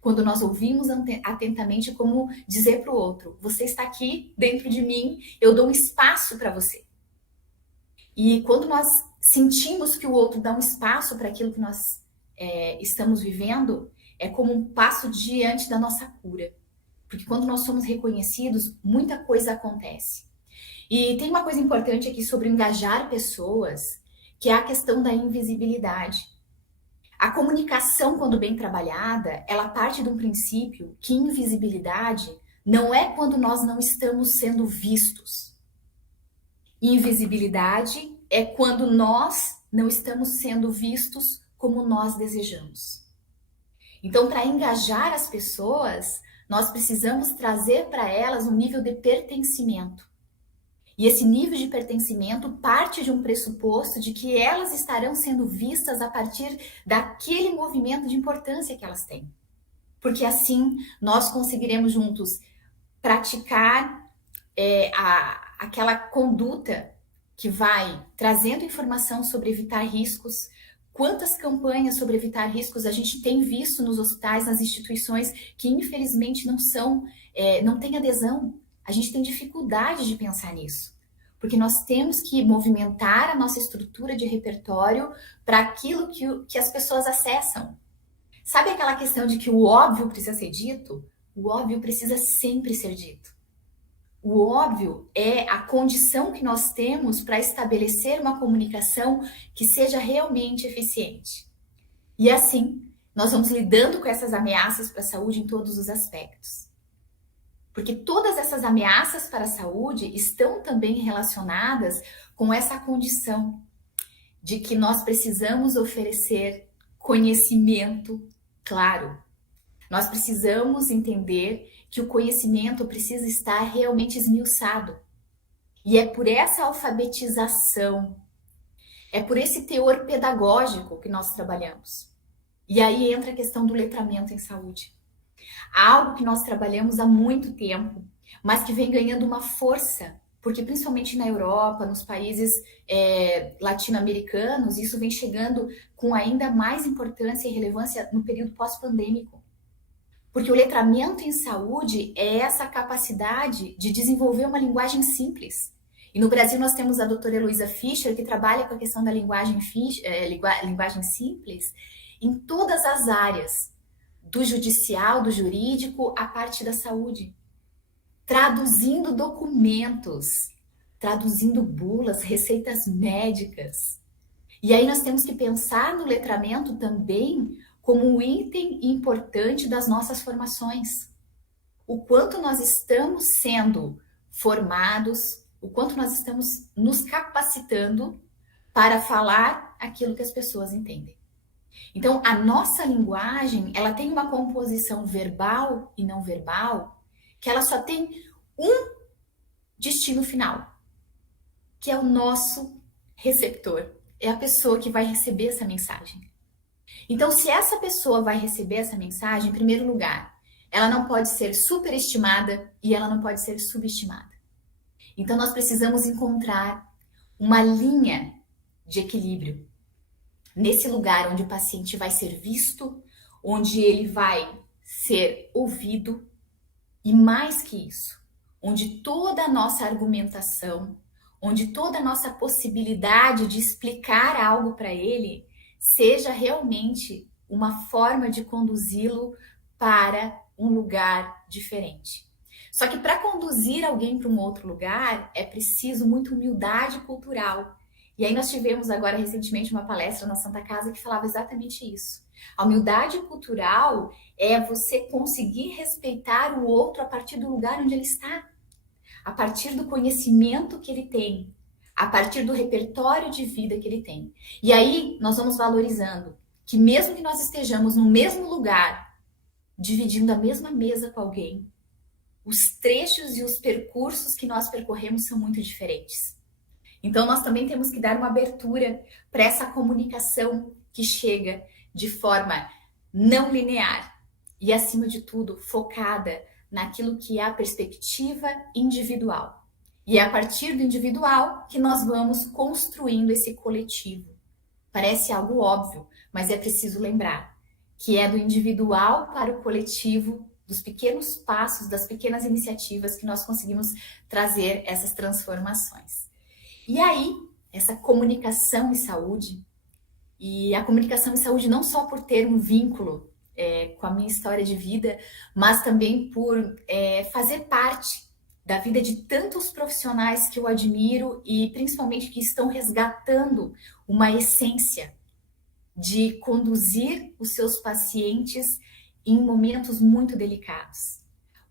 Quando nós ouvimos atentamente, como dizer para o outro: você está aqui dentro de mim, eu dou um espaço para você. E quando nós sentimos que o outro dá um espaço para aquilo que nós estamos vivendo, é como um passo diante da nossa cura. Porque quando nós somos reconhecidos, muita coisa acontece. E tem uma coisa importante aqui sobre engajar pessoas, que é a questão da invisibilidade. A comunicação, quando bem trabalhada, ela parte de um princípio que invisibilidade não é quando nós não estamos sendo vistos. Invisibilidade é quando nós não estamos sendo vistos como nós desejamos. Então, para engajar as pessoas, nós precisamos trazer para elas um nível de pertencimento. E esse nível de pertencimento parte de um pressuposto de que elas estarão sendo vistas a partir daquele movimento de importância que elas têm. Porque assim nós conseguiremos juntos praticar aquela conduta que vai trazendo informação sobre evitar riscos. Quantas campanhas sobre evitar riscos a gente tem visto nos hospitais, nas instituições, que infelizmente não tem adesão. A gente tem dificuldade de pensar nisso, porque nós temos que movimentar a nossa estrutura de repertório para aquilo que as pessoas acessam. Sabe aquela questão de que o óbvio precisa ser dito? O óbvio precisa sempre ser dito. O óbvio é a condição que nós temos para estabelecer uma comunicação que seja realmente eficiente. E assim, nós vamos lidando com essas ameaças para a saúde em todos os aspectos. Porque todas essas ameaças para a saúde estão também relacionadas com essa condição de que nós precisamos oferecer conhecimento claro. Nós precisamos entender que o conhecimento precisa estar realmente esmiuçado. E é por essa alfabetização, é por esse teor pedagógico que nós trabalhamos. E aí entra a questão do letramento em saúde. Algo que nós trabalhamos há muito tempo, mas que vem ganhando uma força, porque principalmente na Europa, nos países latino-americanos, isso vem chegando com ainda mais importância e relevância no período pós-pandêmico. Porque o letramento em saúde é essa capacidade de desenvolver uma linguagem simples. E no Brasil nós temos a doutora Heloísa Fischer, que trabalha com a questão da linguagem simples em todas as áreas, do judicial, do jurídico, a parte da saúde. Traduzindo documentos, traduzindo bulas, receitas médicas. E aí nós temos que pensar no letramento também como um item importante das nossas formações. O quanto nós estamos sendo formados, o quanto nós estamos nos capacitando para falar aquilo que as pessoas entendem. Então, a nossa linguagem, ela tem uma composição verbal e não verbal, que ela só tem um destino final, que é o nosso receptor, é a pessoa que vai receber essa mensagem. Então, se essa pessoa vai receber essa mensagem, em primeiro lugar, ela não pode ser superestimada e ela não pode ser subestimada. Então, nós precisamos encontrar uma linha de equilíbrio nesse lugar onde o paciente vai ser visto, onde ele vai ser ouvido e, mais que isso, onde toda a nossa argumentação, onde toda a nossa possibilidade de explicar algo para ele seja realmente uma forma de conduzi-lo para um lugar diferente. Só que para conduzir alguém para um outro lugar é preciso muita humildade cultural. E aí nós tivemos agora recentemente uma palestra na Santa Casa que falava exatamente isso. A humildade cultural é você conseguir respeitar o outro a partir do lugar onde ele está, a partir do conhecimento que ele tem, a partir do repertório de vida que ele tem. E aí nós vamos valorizando que mesmo que nós estejamos no mesmo lugar, dividindo a mesma mesa com alguém, os trechos e os percursos que nós percorremos são muito diferentes. Então nós também temos que dar uma abertura para essa comunicação que chega de forma não linear e, acima de tudo, focada naquilo que é a perspectiva individual. E é a partir do individual que nós vamos construindo esse coletivo. Parece algo óbvio, mas é preciso lembrar que é do individual para o coletivo, dos pequenos passos, das pequenas iniciativas que nós conseguimos trazer essas transformações. E aí, essa comunicação em saúde, e a comunicação em saúde não só por ter um vínculo com a minha história de vida, mas também por fazer parte da vida de tantos profissionais que eu admiro e principalmente que estão resgatando uma essência de conduzir os seus pacientes em momentos muito delicados.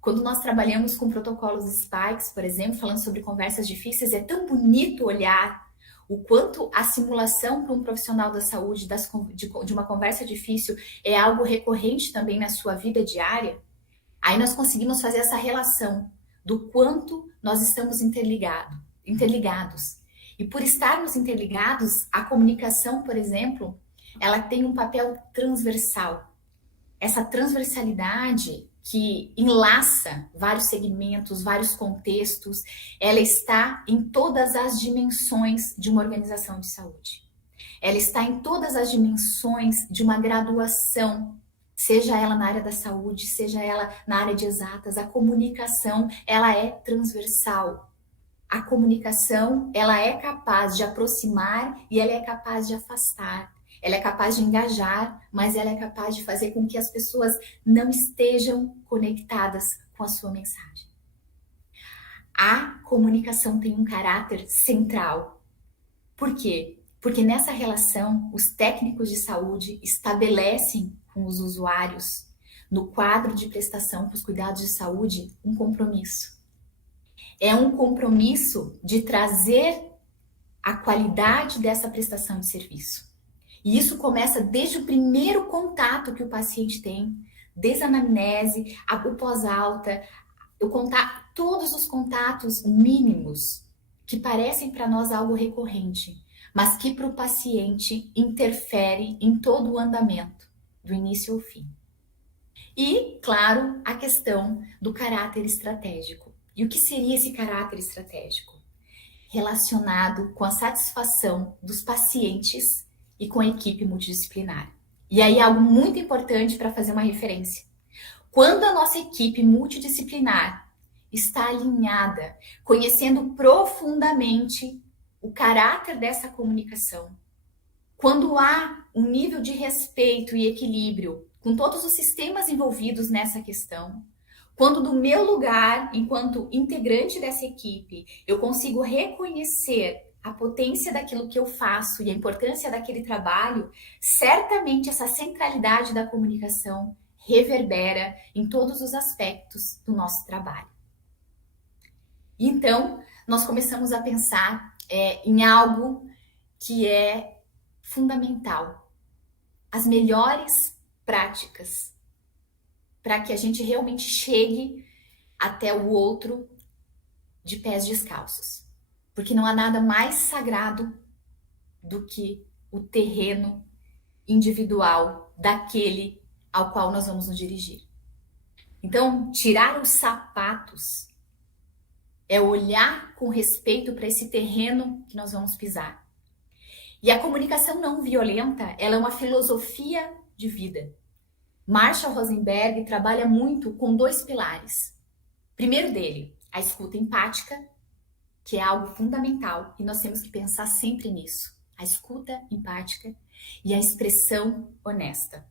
Quando nós trabalhamos com protocolos Spikes, por exemplo, falando sobre conversas difíceis, é tão bonito olhar o quanto a simulação para um profissional da saúde de uma conversa difícil é algo recorrente também na sua vida diária. Aí nós conseguimos fazer essa relação do quanto nós estamos interligados. interligados. E por estarmos interligados, a comunicação, por exemplo, ela tem um papel transversal. Essa transversalidade que enlaça vários segmentos, vários contextos, ela está em todas as dimensões de uma organização de saúde. Ela está em todas as dimensões de uma graduação, seja ela na área da saúde, seja ela na área de exatas. A comunicação, ela é transversal. A comunicação, ela é capaz de aproximar e ela é capaz de afastar. Ela é capaz de engajar, mas ela é capaz de fazer com que as pessoas não estejam conectadas com a sua mensagem. A comunicação tem um caráter central. Por quê? Porque nessa relação, os técnicos de saúde estabelecem com os usuários, no quadro de prestação para os cuidados de saúde, um compromisso. É um compromisso de trazer a qualidade dessa prestação de serviço. E isso começa desde o primeiro contato que o paciente tem, desde a anamnese, o pós-alta, todos os contatos mínimos que parecem para nós algo recorrente, mas que para o paciente interfere em todo o andamento, do início ao fim. E, claro, a questão do caráter estratégico. E o que seria esse caráter estratégico? Relacionado com a satisfação dos pacientes e com a equipe multidisciplinar. E aí algo muito importante para fazer uma referência. Quando a nossa equipe multidisciplinar está alinhada, conhecendo profundamente o caráter dessa comunicação, quando há um nível de respeito e equilíbrio com todos os sistemas envolvidos nessa questão, quando do meu lugar, enquanto integrante dessa equipe, eu consigo reconhecer a potência daquilo que eu faço e a importância daquele trabalho, certamente essa centralidade da comunicação reverbera em todos os aspectos do nosso trabalho. Então, nós começamos a pensar em algo que é fundamental. As melhores práticas para que a gente realmente chegue até o outro de pés descalços. Porque não há nada mais sagrado do que o terreno individual daquele ao qual nós vamos nos dirigir. Então, tirar os sapatos é olhar com respeito para esse terreno que nós vamos pisar. E a comunicação não violenta, ela é uma filosofia de vida. Marshall Rosenberg trabalha muito com 2 pilares. Primeiro dele, a escuta empática, que é algo fundamental e nós temos que pensar sempre nisso. A escuta empática e a expressão honesta.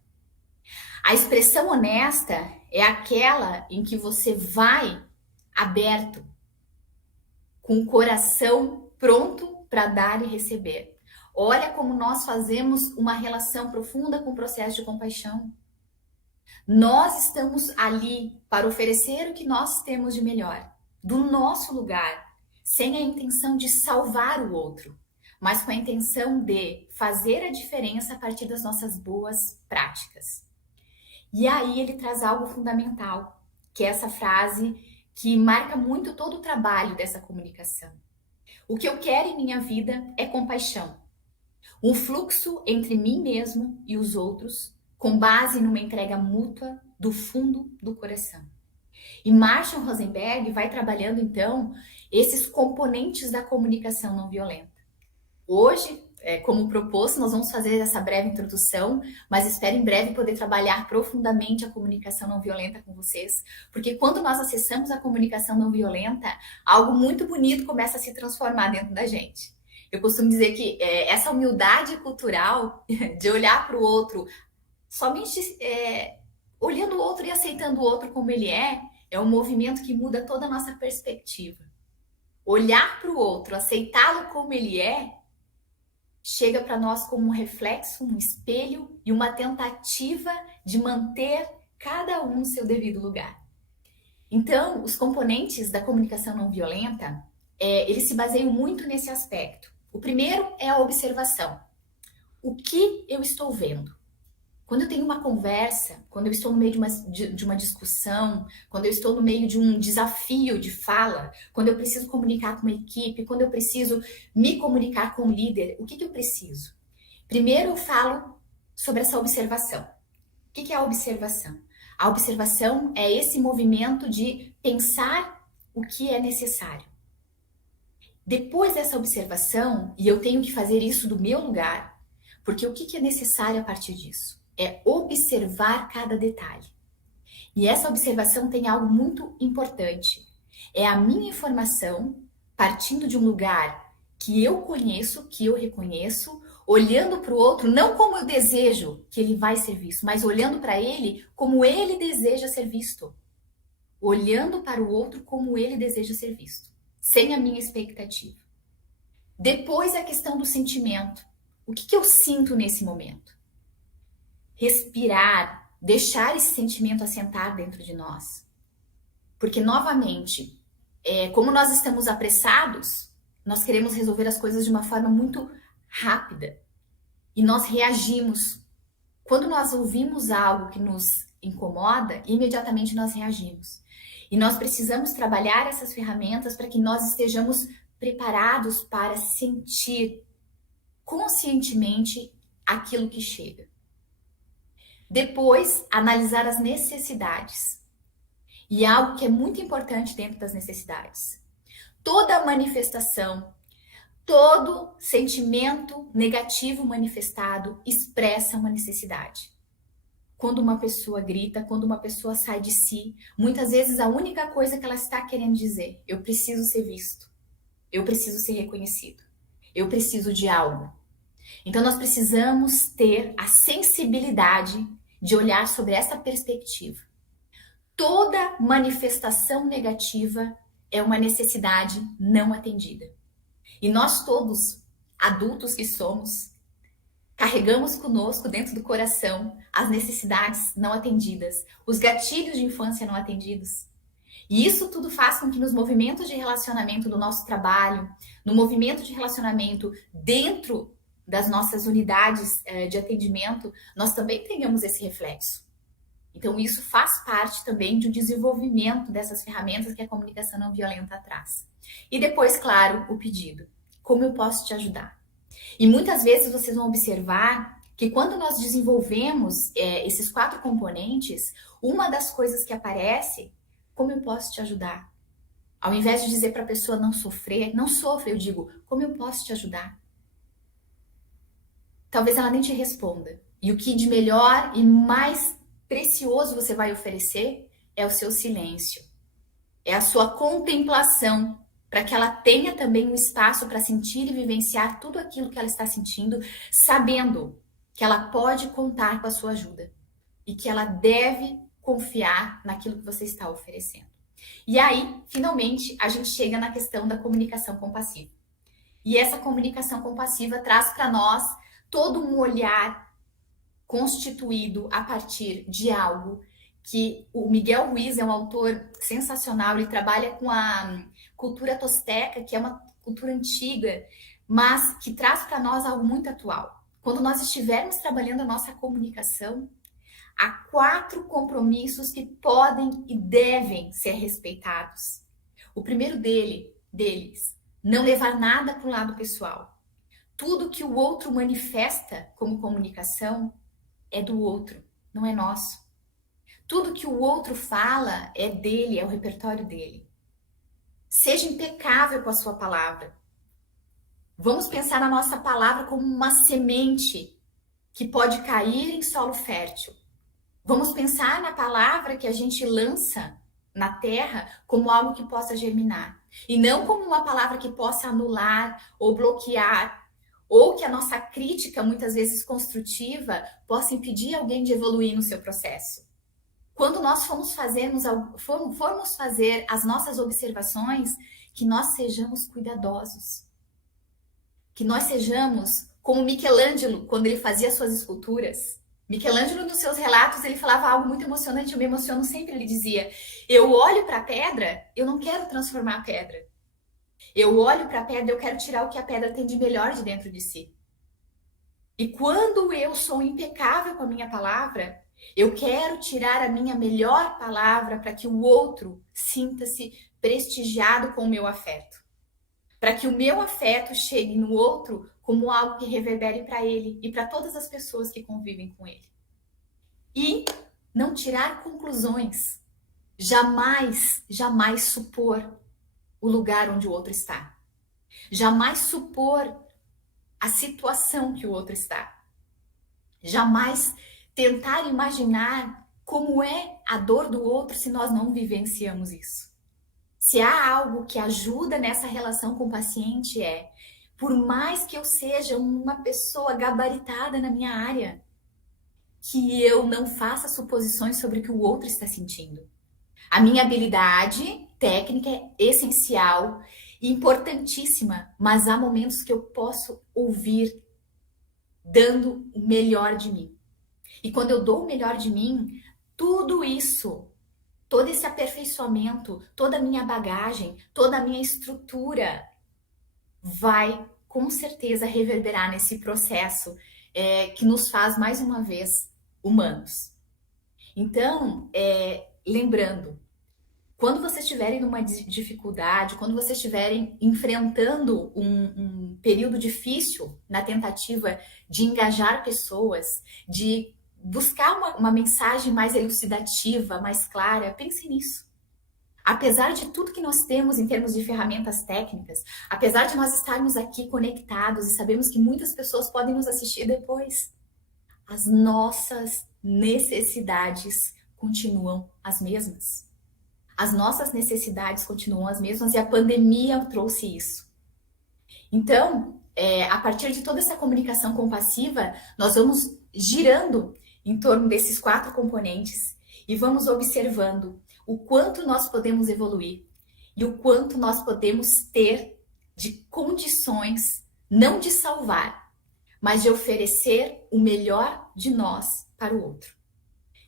A expressão honesta é aquela em que você vai aberto, com o coração pronto para dar e receber. Olha como nós fazemos uma relação profunda com o processo de compaixão. Nós estamos ali para oferecer o que nós temos de melhor, do nosso lugar, sem a intenção de salvar o outro, mas com a intenção de fazer a diferença a partir das nossas boas práticas. E aí ele traz algo fundamental, que é essa frase que marca muito todo o trabalho dessa comunicação. O que eu quero em minha vida é compaixão. Um fluxo entre mim mesmo e os outros, com base numa entrega mútua do fundo do coração. E Marshall Rosenberg vai trabalhando, então, esses componentes da comunicação não violenta. Hoje, como proposto, nós vamos fazer essa breve introdução, mas espero em breve poder trabalhar profundamente a comunicação não violenta com vocês, porque quando nós acessamos a comunicação não violenta, algo muito bonito começa a se transformar dentro da gente. Eu costumo dizer que essa humildade cultural de olhar para o outro, somente olhando o outro e aceitando o outro como ele é um movimento que muda toda a nossa perspectiva. Olhar para o outro, aceitá-lo como ele chega para nós como um reflexo, um espelho e uma tentativa de manter cada um no seu devido lugar. Então, os componentes da comunicação não violenta, eles se baseiam muito nesse aspecto. O primeiro é a observação. O que eu estou vendo? Quando eu tenho uma conversa, quando eu estou no meio de uma discussão, quando eu estou no meio de um desafio de fala, quando eu preciso comunicar com uma equipe, quando eu preciso me comunicar com um líder, o que eu preciso? Primeiro eu falo sobre essa observação. O que é a observação? A observação é esse movimento de pensar o que é necessário. Depois dessa observação, e eu tenho que fazer isso do meu lugar, porque o que é necessário a partir disso? É observar cada detalhe. E essa observação tem algo muito importante. É a minha informação partindo de um lugar que eu conheço, que eu reconheço, olhando para o outro, não como eu desejo que ele vai ser visto, mas olhando para ele como ele deseja ser visto. Olhando para o outro como ele deseja ser visto, sem a minha expectativa. Depois a questão do sentimento. O que eu sinto nesse momento? Respirar, deixar esse sentimento assentar dentro de nós. Porque, novamente, como nós estamos apressados, nós queremos resolver as coisas de uma forma muito rápida. E nós reagimos. Quando nós ouvimos algo que nos incomoda, imediatamente nós reagimos. E nós precisamos trabalhar essas ferramentas para que nós estejamos preparados para sentir conscientemente aquilo que chega. Depois, analisar as necessidades. E algo que é muito importante dentro das necessidades. Toda manifestação, todo sentimento negativo manifestado expressa uma necessidade. Quando uma pessoa grita, quando uma pessoa sai de si, muitas vezes a única coisa que ela está querendo dizer: eu preciso ser visto, eu preciso ser reconhecido, eu preciso de algo. Então nós precisamos ter a sensibilidade de olhar sobre essa perspectiva. Toda manifestação negativa é uma necessidade não atendida. E nós todos, adultos que somos, carregamos conosco dentro do coração as necessidades não atendidas, os gatilhos de infância não atendidos. E isso tudo faz com que nos movimentos de relacionamento do nosso trabalho, no movimento de relacionamento dentro das nossas unidades de atendimento, nós também tenhamos esse reflexo. Então isso faz parte também de um desenvolvimento dessas ferramentas que a comunicação não violenta traz. E depois, claro, o pedido. Como eu posso te ajudar? E muitas vezes vocês vão observar que quando nós desenvolvemos esses 4 componentes, uma das coisas que aparece, como eu posso te ajudar? Ao invés de dizer para a pessoa não sofrer, não sofra, eu digo, como eu posso te ajudar? Talvez ela nem te responda. E o que de melhor e mais precioso você vai oferecer é o seu silêncio. É a sua contemplação, para que ela tenha também um espaço para sentir e vivenciar tudo aquilo que ela está sentindo, sabendo que ela pode contar com a sua ajuda e que ela deve confiar naquilo que você está oferecendo. E aí, finalmente, a gente chega na questão da comunicação compassiva. E essa comunicação compassiva traz para nós todo um olhar constituído a partir de algo que o Miguel Ruiz é um autor sensacional, ele trabalha com a cultura tosteca, que é uma cultura antiga, mas que traz para nós algo muito atual. Quando nós estivermos trabalhando a nossa comunicação, há 4 compromissos que podem e devem ser respeitados. O primeiro deles, não levar nada para o lado pessoal. Tudo que o outro manifesta como comunicação é do outro, não é nosso. Tudo que o outro fala é dele, é o repertório dele. Seja impecável com a sua palavra. Vamos pensar na nossa palavra como uma semente que pode cair em solo fértil. Vamos pensar na palavra que a gente lança na terra como algo que possa germinar. E não como uma palavra que possa anular ou bloquear, ou que a nossa crítica, muitas vezes construtiva, possa impedir alguém de evoluir no seu processo. Quando nós formos fazer as nossas observações, que nós sejamos cuidadosos. Que nós sejamos como Michelangelo, quando ele fazia suas esculturas. Michelangelo, nos seus relatos, ele falava algo muito emocionante, eu me emociono sempre, ele dizia: eu olho para a pedra, eu não quero transformar a pedra. Eu olho para a pedra, eu quero tirar o que a pedra tem de melhor de dentro de si. E quando eu sou impecável com a minha palavra, eu quero tirar a minha melhor palavra para que o outro sinta-se prestigiado com o meu afeto. Para que o meu afeto chegue no outro como algo que reverbere para ele e para todas as pessoas que convivem com ele. E não tirar conclusões. Jamais, jamais supor o lugar onde o outro está. Jamais supor a situação que o outro está. Jamais tentar imaginar como é a dor do outro se nós não vivenciamos isso. Se há algo que ajuda nessa relação com o paciente por mais que eu seja uma pessoa gabaritada na minha área, que eu não faça suposições sobre o que o outro está sentindo. A minha habilidade técnica é essencial e importantíssima, mas há momentos que eu posso ouvir dando o melhor de mim. E quando eu dou o melhor de mim, tudo isso, todo esse aperfeiçoamento, toda a minha bagagem, toda a minha estrutura vai com certeza reverberar nesse processo que nos faz, mais uma vez, humanos. Então, lembrando, quando vocês estiverem numa dificuldade, quando vocês estiverem enfrentando um período difícil na tentativa de engajar pessoas, de buscar uma mensagem mais elucidativa, mais clara, pense nisso. Apesar de tudo que nós temos em termos de ferramentas técnicas, apesar de nós estarmos aqui conectados e sabemos que muitas pessoas podem nos assistir depois, as nossas necessidades continuam as mesmas. As nossas necessidades continuam as mesmas e a pandemia trouxe isso. Então, a partir de toda essa comunicação compassiva, nós vamos girando em torno desses 4 componentes e vamos observando o quanto nós podemos evoluir e o quanto nós podemos ter de condições, não de salvar, mas de oferecer o melhor de nós para o outro.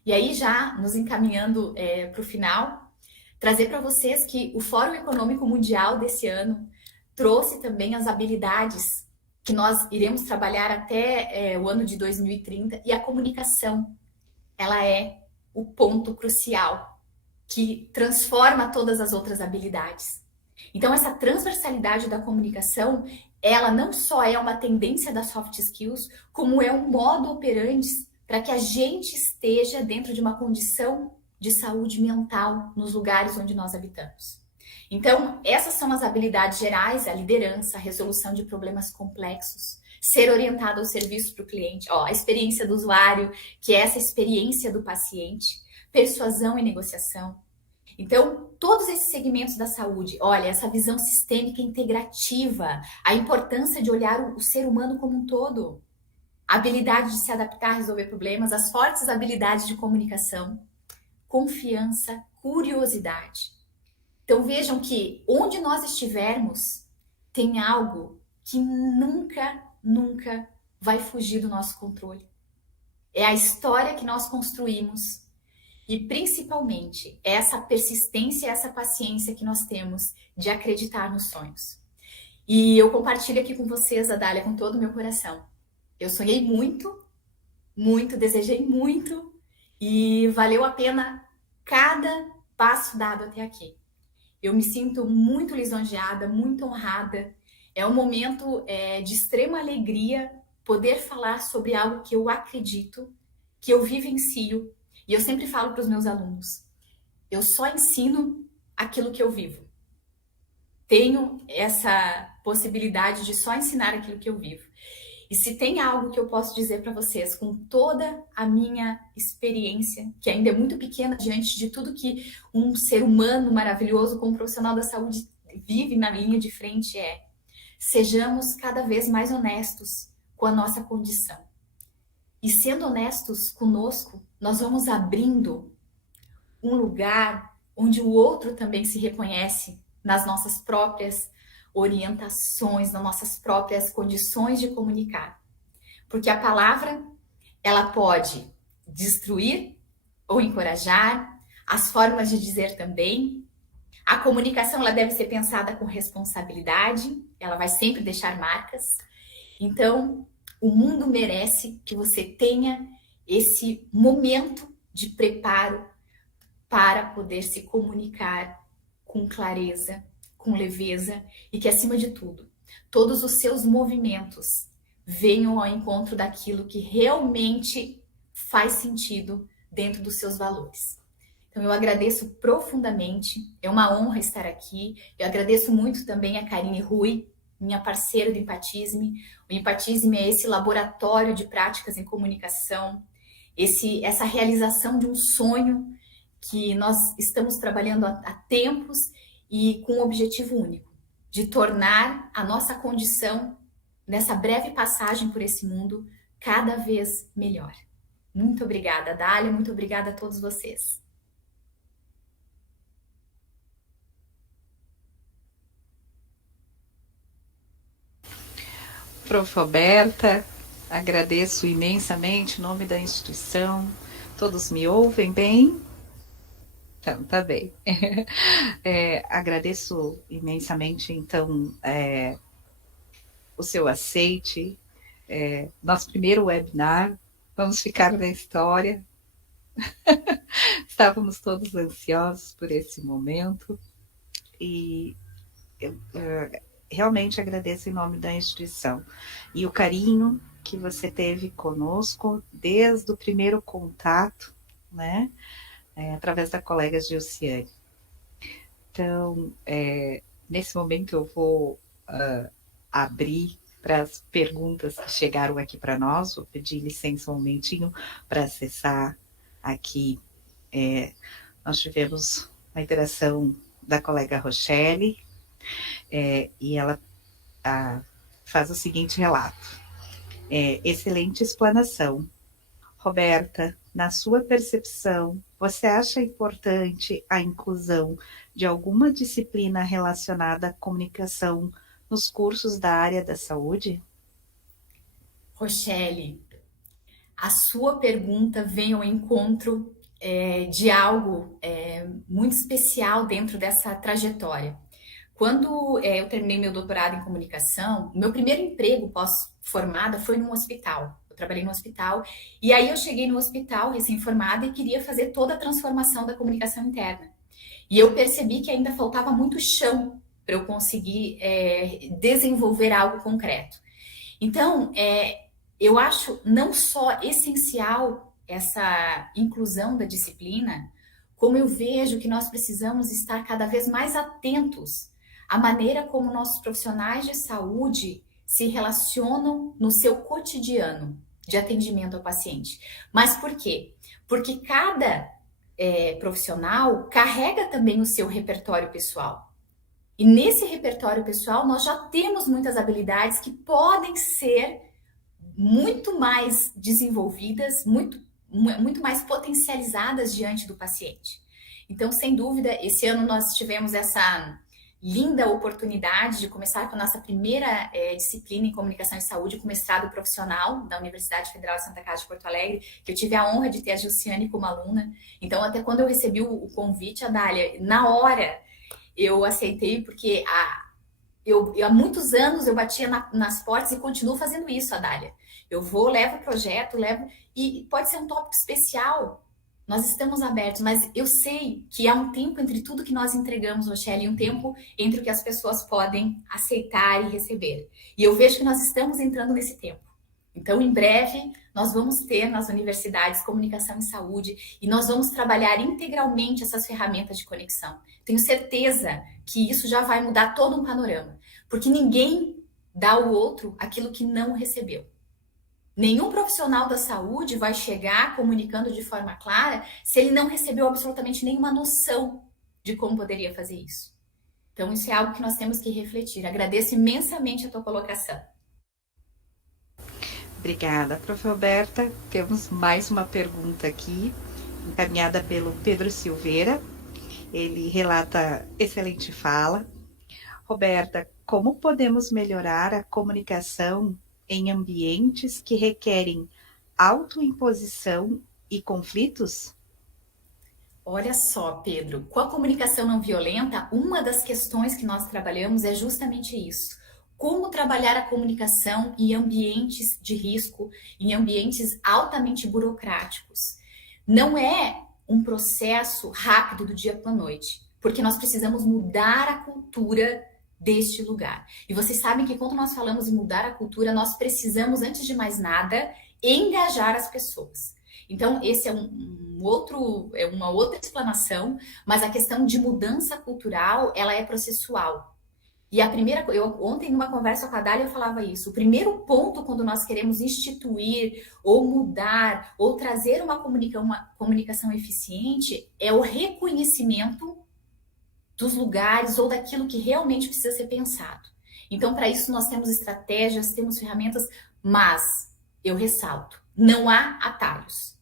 E aí, já nos encaminhando para o final, trazer para vocês que o Fórum Econômico Mundial desse ano trouxe também as habilidades que nós iremos trabalhar até o ano de 2030, e a comunicação, ela é o ponto crucial que transforma todas as outras habilidades. Então, essa transversalidade da comunicação, ela não só é uma tendência das soft skills, como é um modo operandi para que a gente esteja dentro de uma condição de saúde mental nos lugares onde nós habitamos. Então, essas são as habilidades gerais: a liderança, a resolução de problemas complexos, ser orientado ao serviço para o cliente, a experiência do usuário, que é essa experiência do paciente, persuasão e negociação. Então, todos esses segmentos da saúde, olha, essa visão sistêmica integrativa, a importância de olhar o ser humano como um todo, a habilidade de se adaptar, resolver problemas, as fortes habilidades de comunicação, confiança, curiosidade. Então, vejam que onde nós estivermos, tem algo que nunca vai fugir do nosso controle. É a história que nós construímos e, principalmente, essa persistência, essa paciência que nós temos de acreditar nos sonhos. E eu compartilho aqui com vocês, Adália, com todo o meu coração. Eu sonhei muito, desejei muito e valeu a pena cada passo dado até aqui. Eu me sinto muito lisonjeada, muito honrada. É um momento de extrema alegria poder falar sobre algo que eu acredito, que eu vivencio. E eu sempre falo para os meus alunos, eu só ensino aquilo que eu vivo. Tenho essa possibilidade de só ensinar aquilo que eu vivo. E se tem algo que eu posso dizer para vocês, com toda a minha experiência, que ainda é muito pequena diante de tudo que um ser humano maravilhoso como profissional da saúde vive na linha de frente, sejamos cada vez mais honestos com a nossa condição. E sendo honestos conosco, nós vamos abrindo um lugar onde o outro também se reconhece nas nossas próprias orientações, nas nossas próprias condições de comunicar. Porque a palavra, ela pode destruir ou encorajar, as formas de dizer também. A comunicação, ela deve ser pensada com responsabilidade, ela vai sempre deixar marcas. Então, O mundo merece que você tenha esse momento de preparo para poder se comunicar com clareza, com leveza e que, acima de tudo, todos os seus movimentos venham ao encontro daquilo que realmente faz sentido dentro dos seus valores. Então, eu agradeço profundamente, é uma honra estar aqui. Eu agradeço muito também a Karine Rui, minha parceira do Empatisme. O Empatisme é esse laboratório de práticas em comunicação, essa realização de um sonho que nós estamos trabalhando há tempos e com um objetivo único, de tornar a nossa condição, nessa breve passagem por esse mundo, cada vez melhor. Muito obrigada, Dália, muito obrigada a todos vocês. Prof. Roberta, agradeço imensamente em nome da instituição. Todos me ouvem bem? Então, tá bem. Agradeço imensamente, então, o seu aceite. Nosso primeiro webinar, vamos ficar na história. Estávamos todos ansiosos por esse momento e eu realmente agradeço em nome da instituição e o carinho que você teve conosco desde o primeiro contato, né? Através da colega Gilciane. Então, nesse momento eu vou abrir para as perguntas que chegaram aqui para nós. Vou pedir licença um momentinho para acessar aqui. Nós tivemos a interação da colega Rochelle, e ela faz o seguinte relato. Excelente explanação. Roberta, na sua percepção, você acha importante a inclusão de alguma disciplina relacionada à comunicação nos cursos da área da saúde? Rochelle, a sua pergunta vem ao encontro de algo muito especial dentro dessa trajetória. Quando eu terminei meu doutorado em comunicação, meu primeiro emprego pós-formada foi num hospital. Eu trabalhei no hospital e aí eu cheguei no hospital recém-formada e queria fazer toda a transformação da comunicação interna. E eu percebi que ainda faltava muito chão para eu conseguir desenvolver algo concreto. Então, eu acho não só essencial essa inclusão da disciplina, como eu vejo que nós precisamos estar cada vez mais atentos à maneira como nossos profissionais de saúde se relacionam no seu cotidiano de atendimento ao paciente. Mas por quê? Porque cada profissional carrega também o seu repertório pessoal. E nesse repertório pessoal, nós já temos muitas habilidades que podem ser muito mais desenvolvidas, muito mais potencializadas diante do paciente. Então, sem dúvida, esse ano nós tivemos essa linda oportunidade de começar com a nossa primeira disciplina em comunicação e saúde, com mestrado profissional da Universidade Federal de Santa Casa de Porto Alegre, que eu tive a honra de ter a Gilciane como aluna. Então, até quando eu recebi o convite, a Dália, na hora eu aceitei, porque há muitos anos eu batia nas portas e continuo fazendo isso, a Dália. Eu levo o projeto, e pode ser um tópico especial. Nós estamos abertos, mas eu sei que há um tempo entre tudo que nós entregamos, Rochelle, e um tempo entre o que as pessoas podem aceitar e receber. E eu vejo que nós estamos entrando nesse tempo. Então, em breve, nós vamos ter nas universidades comunicação e saúde e nós vamos trabalhar integralmente essas ferramentas de conexão. Tenho certeza que isso já vai mudar todo um panorama, porque ninguém dá ao outro aquilo que não recebeu. Nenhum profissional da saúde vai chegar comunicando de forma clara se ele não recebeu absolutamente nenhuma noção de como poderia fazer isso. Então, isso é algo que nós temos que refletir. Agradeço imensamente a tua colocação. Obrigada, Prof. Roberta. Temos mais uma pergunta aqui, encaminhada pelo Pedro Silveira. Ele relata excelente fala. Roberta, como podemos melhorar a comunicação em ambientes que requerem autoimposição e conflitos? Olha só, Pedro, com a comunicação não violenta, uma das questões que nós trabalhamos é justamente isso. como trabalhar a comunicação em ambientes de risco, em ambientes altamente burocráticos. Não é um processo rápido do dia para a noite, porque nós precisamos mudar a cultura deste lugar. E vocês sabem que quando nós falamos em mudar a cultura, nós precisamos, antes de mais nada, engajar as pessoas. Então, esse é uma outra explanação, mas a questão de mudança cultural, ela é processual. E ontem numa conversa com a Dália eu falava isso, o primeiro ponto quando nós queremos instituir ou mudar ou trazer uma comunicação eficiente é o reconhecimento dos lugares ou daquilo que realmente precisa ser pensado. Então, para isso nós temos estratégias, temos ferramentas, mas eu ressalto, não há atalhos,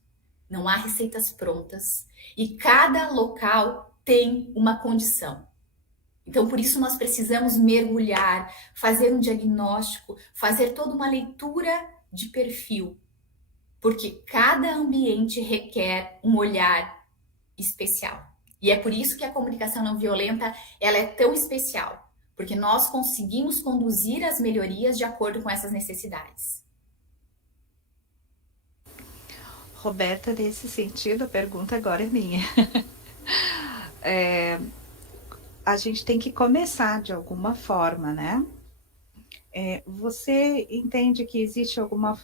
não há receitas prontas e cada local tem uma condição. Então, por isso, nós precisamos mergulhar, fazer um diagnóstico, fazer toda uma leitura de perfil, porque cada ambiente requer um olhar especial. E é por isso que a comunicação não violenta ela é tão especial, porque nós conseguimos conduzir as melhorias de acordo com essas necessidades. Roberta, nesse sentido, a pergunta agora é minha. A gente tem que começar de alguma forma, né? Você entende que existe alguma...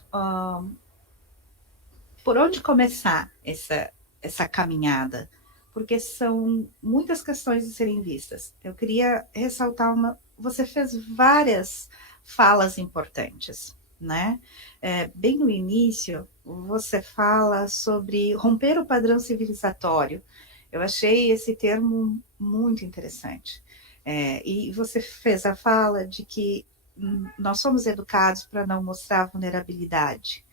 por onde começar essa caminhada? Porque são muitas questões de serem vistas. Eu queria ressaltar você fez várias falas importantes, né? Bem no início, você fala sobre romper o padrão civilizatório. Eu achei esse termo muito interessante. E você fez a fala de que nós somos educados para não mostrar vulnerabilidade,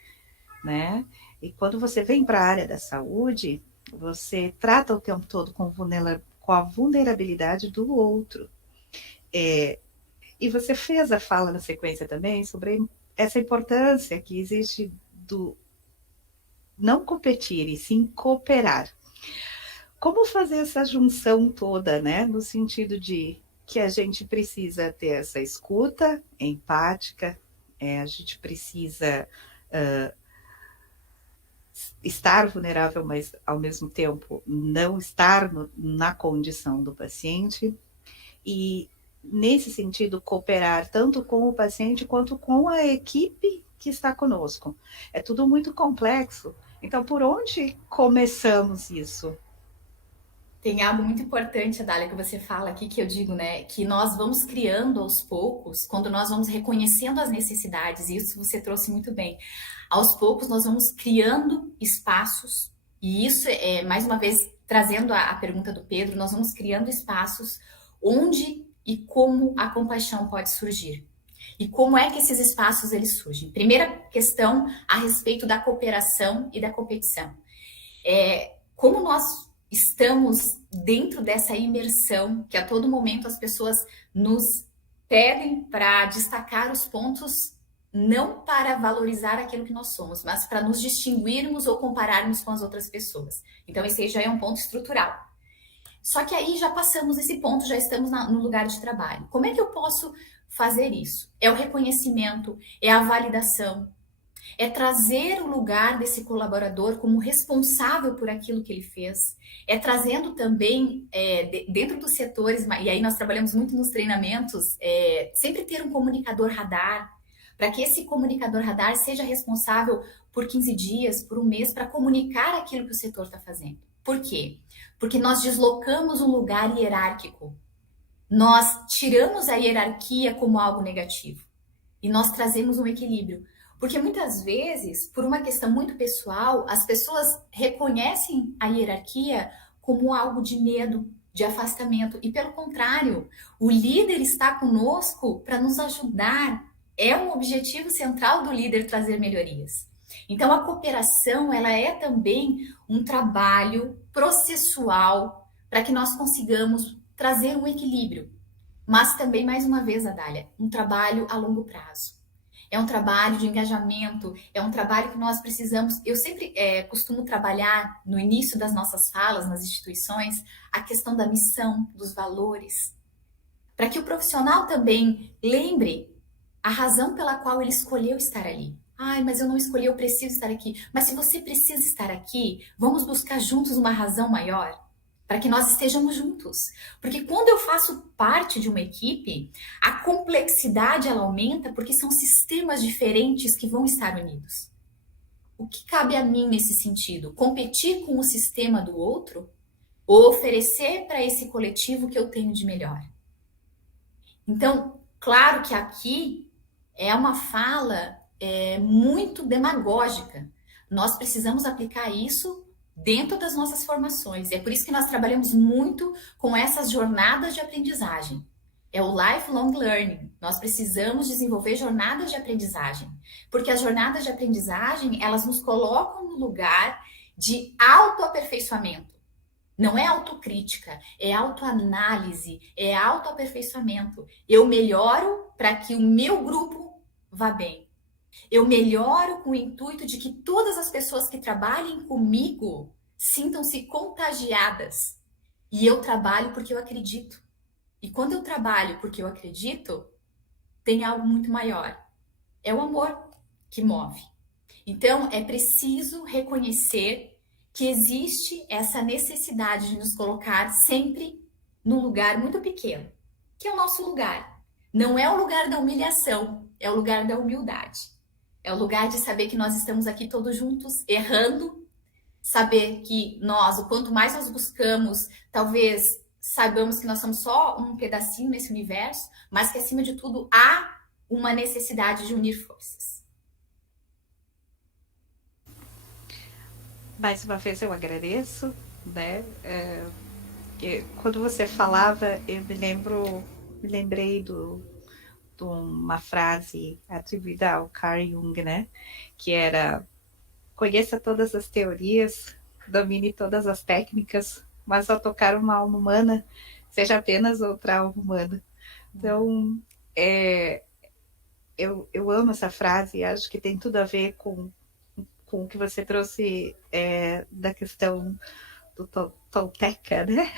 né? E quando você vem para a área da saúde, você trata o tempo todo com a vulnerabilidade do outro. E você fez a fala na sequência também sobre essa importância que existe do não competir e sim cooperar. Como fazer essa junção toda, né? No sentido de que a gente precisa ter essa escuta empática, a gente precisa estar vulnerável, mas ao mesmo tempo não estar na condição do paciente. E, nesse sentido, cooperar tanto com o paciente quanto com a equipe que está conosco. É tudo muito complexo. Então, por onde começamos isso? Tem algo muito importante, Adália, que você fala aqui, que eu digo, né, que nós vamos criando aos poucos, quando nós vamos reconhecendo as necessidades, e isso você trouxe muito bem. Aos poucos nós vamos criando espaços, e isso é, mais uma vez, trazendo a pergunta do Pedro, nós vamos criando espaços onde e como a compaixão pode surgir. E como é que esses espaços eles surgem? Primeira questão a respeito da cooperação e da competição. Como nós estamos dentro dessa imersão, que a todo momento as pessoas nos pedem para destacar os pontos, não para valorizar aquilo que nós somos, mas para nos distinguirmos ou compararmos com as outras pessoas. Então, esse aí já é um ponto estrutural. Só que aí já passamos esse ponto, já estamos no lugar de trabalho. Como é que eu posso fazer isso? É o reconhecimento, é a validação, é trazer o lugar desse colaborador como responsável por aquilo que ele fez, é trazendo também, dentro dos setores, e aí nós trabalhamos muito nos treinamentos, sempre ter um comunicador radar, para que esse comunicador radar seja responsável por 15 dias, por um mês, para comunicar aquilo que o setor está fazendo. Por quê? Porque nós deslocamos um lugar hierárquico, nós tiramos a hierarquia como algo negativo, e nós trazemos um equilíbrio. Porque muitas vezes, por uma questão muito pessoal, as pessoas reconhecem a hierarquia como algo de medo, de afastamento. E pelo contrário, o líder está conosco para nos ajudar. É um objetivo central do líder trazer melhorias. Então, a cooperação, ela é também um trabalho processual para que nós consigamos trazer um equilíbrio. Mas também, mais uma vez, Adália, um trabalho a longo prazo. É um trabalho de engajamento, é um trabalho que nós precisamos... Eu sempre costumo trabalhar, no início das nossas falas, nas instituições, a questão da missão, dos valores, para que o profissional também lembre a razão pela qual ele escolheu estar ali. Ai, mas eu não escolhi, eu preciso estar aqui. Mas se você precisa estar aqui, vamos buscar juntos uma razão maior para que nós estejamos juntos. Porque quando eu faço parte de uma equipe, a complexidade ela aumenta porque são sistemas diferentes que vão estar unidos. O que cabe a mim nesse sentido? Competir com o sistema do outro ou oferecer para esse coletivo o que eu tenho de melhor? Então, claro que aqui é uma fala muito demagógica. Nós precisamos aplicar isso dentro das nossas formações. É por isso que nós trabalhamos muito com essas jornadas de aprendizagem. É o lifelong learning. Nós precisamos desenvolver jornadas de aprendizagem, porque as jornadas de aprendizagem, elas nos colocam no lugar de autoaperfeiçoamento. Não é autocrítica, é autoanálise, é autoaperfeiçoamento. Eu melhoro para que o meu grupo vá bem. Eu melhoro com o intuito de que todas as pessoas que trabalhem comigo sintam-se contagiadas. E eu trabalho porque eu acredito. E quando eu trabalho porque eu acredito, tem algo muito maior. É o amor que move. Então, é preciso reconhecer que existe essa necessidade de nos colocar sempre num lugar muito pequeno, que é o nosso lugar. Não é o lugar da humilhação, é o lugar da humildade. É o lugar de saber que nós estamos aqui todos juntos, errando, saber que nós, o quanto mais nós buscamos, talvez saibamos que nós somos só um pedacinho nesse universo, mas que acima de tudo há uma necessidade de unir forças. Mais uma vez eu agradeço, né? Quando você falava, eu me lembrei de uma frase atribuída ao Carl Jung, né? Que era: conheça todas as teorias, domine todas as técnicas, mas ao tocar uma alma humana, seja apenas outra alma humana. Então, eu amo essa frase e acho que tem tudo a ver com o que você trouxe da questão do Tolteca, né?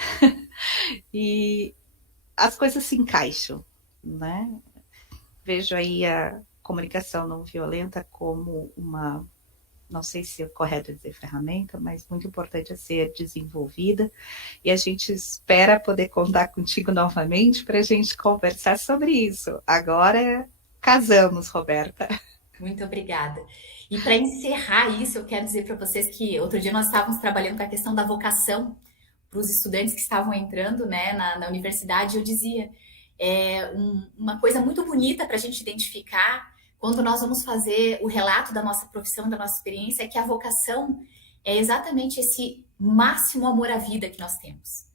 E as coisas se encaixam, né? Vejo aí a comunicação não violenta como uma, não sei se é correto dizer ferramenta, mas muito importante a ser desenvolvida. E a gente espera poder contar contigo novamente para a gente conversar sobre isso. Agora casamos, Roberta. Muito obrigada. E para encerrar isso, eu quero dizer para vocês que outro dia nós estávamos trabalhando com a questão da vocação para os estudantes que estavam entrando, né, na universidade. Eu dizia, uma coisa muito bonita para a gente identificar quando nós vamos fazer o relato da nossa profissão, da nossa experiência, é que a vocação é exatamente esse máximo amor à vida que nós temos.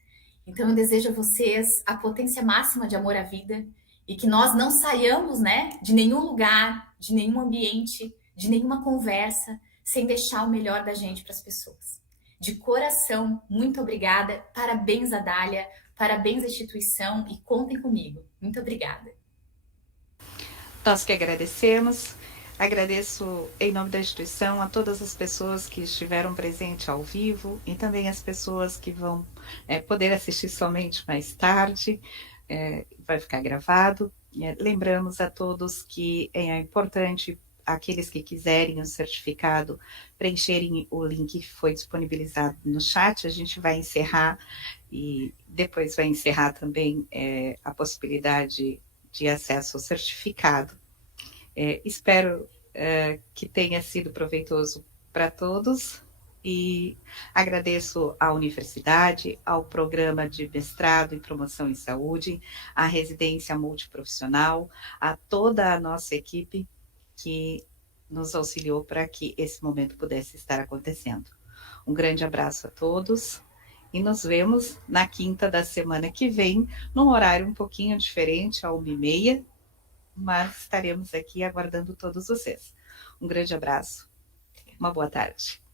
Então eu desejo a vocês a potência máxima de amor à vida e que nós não saiamos, né, de nenhum lugar, de nenhum ambiente, de nenhuma conversa, sem deixar o melhor da gente para as pessoas. De coração, muito obrigada. Parabéns, Adália. Parabéns, à instituição. E contem comigo. Muito obrigada. Nós que agradecemos. Agradeço em nome da instituição a todas as pessoas que estiveram presentes ao vivo e também as pessoas que vão poder assistir somente mais tarde. Vai ficar gravado. Lembramos a todos que é importante aqueles que quiserem o certificado preencherem o link que foi disponibilizado no chat. A gente vai encerrar e depois vai encerrar também a possibilidade de acesso ao certificado. Espero que tenha sido proveitoso para todos e agradeço à universidade, ao programa de mestrado em promoção em saúde, à residência multiprofissional, a toda a nossa equipe que nos auxiliou para que esse momento pudesse estar acontecendo. Um grande abraço a todos e nos vemos na quinta da semana que vem, num horário um pouquinho diferente, às 13h30, mas estaremos aqui aguardando todos vocês. Um grande abraço, uma boa tarde.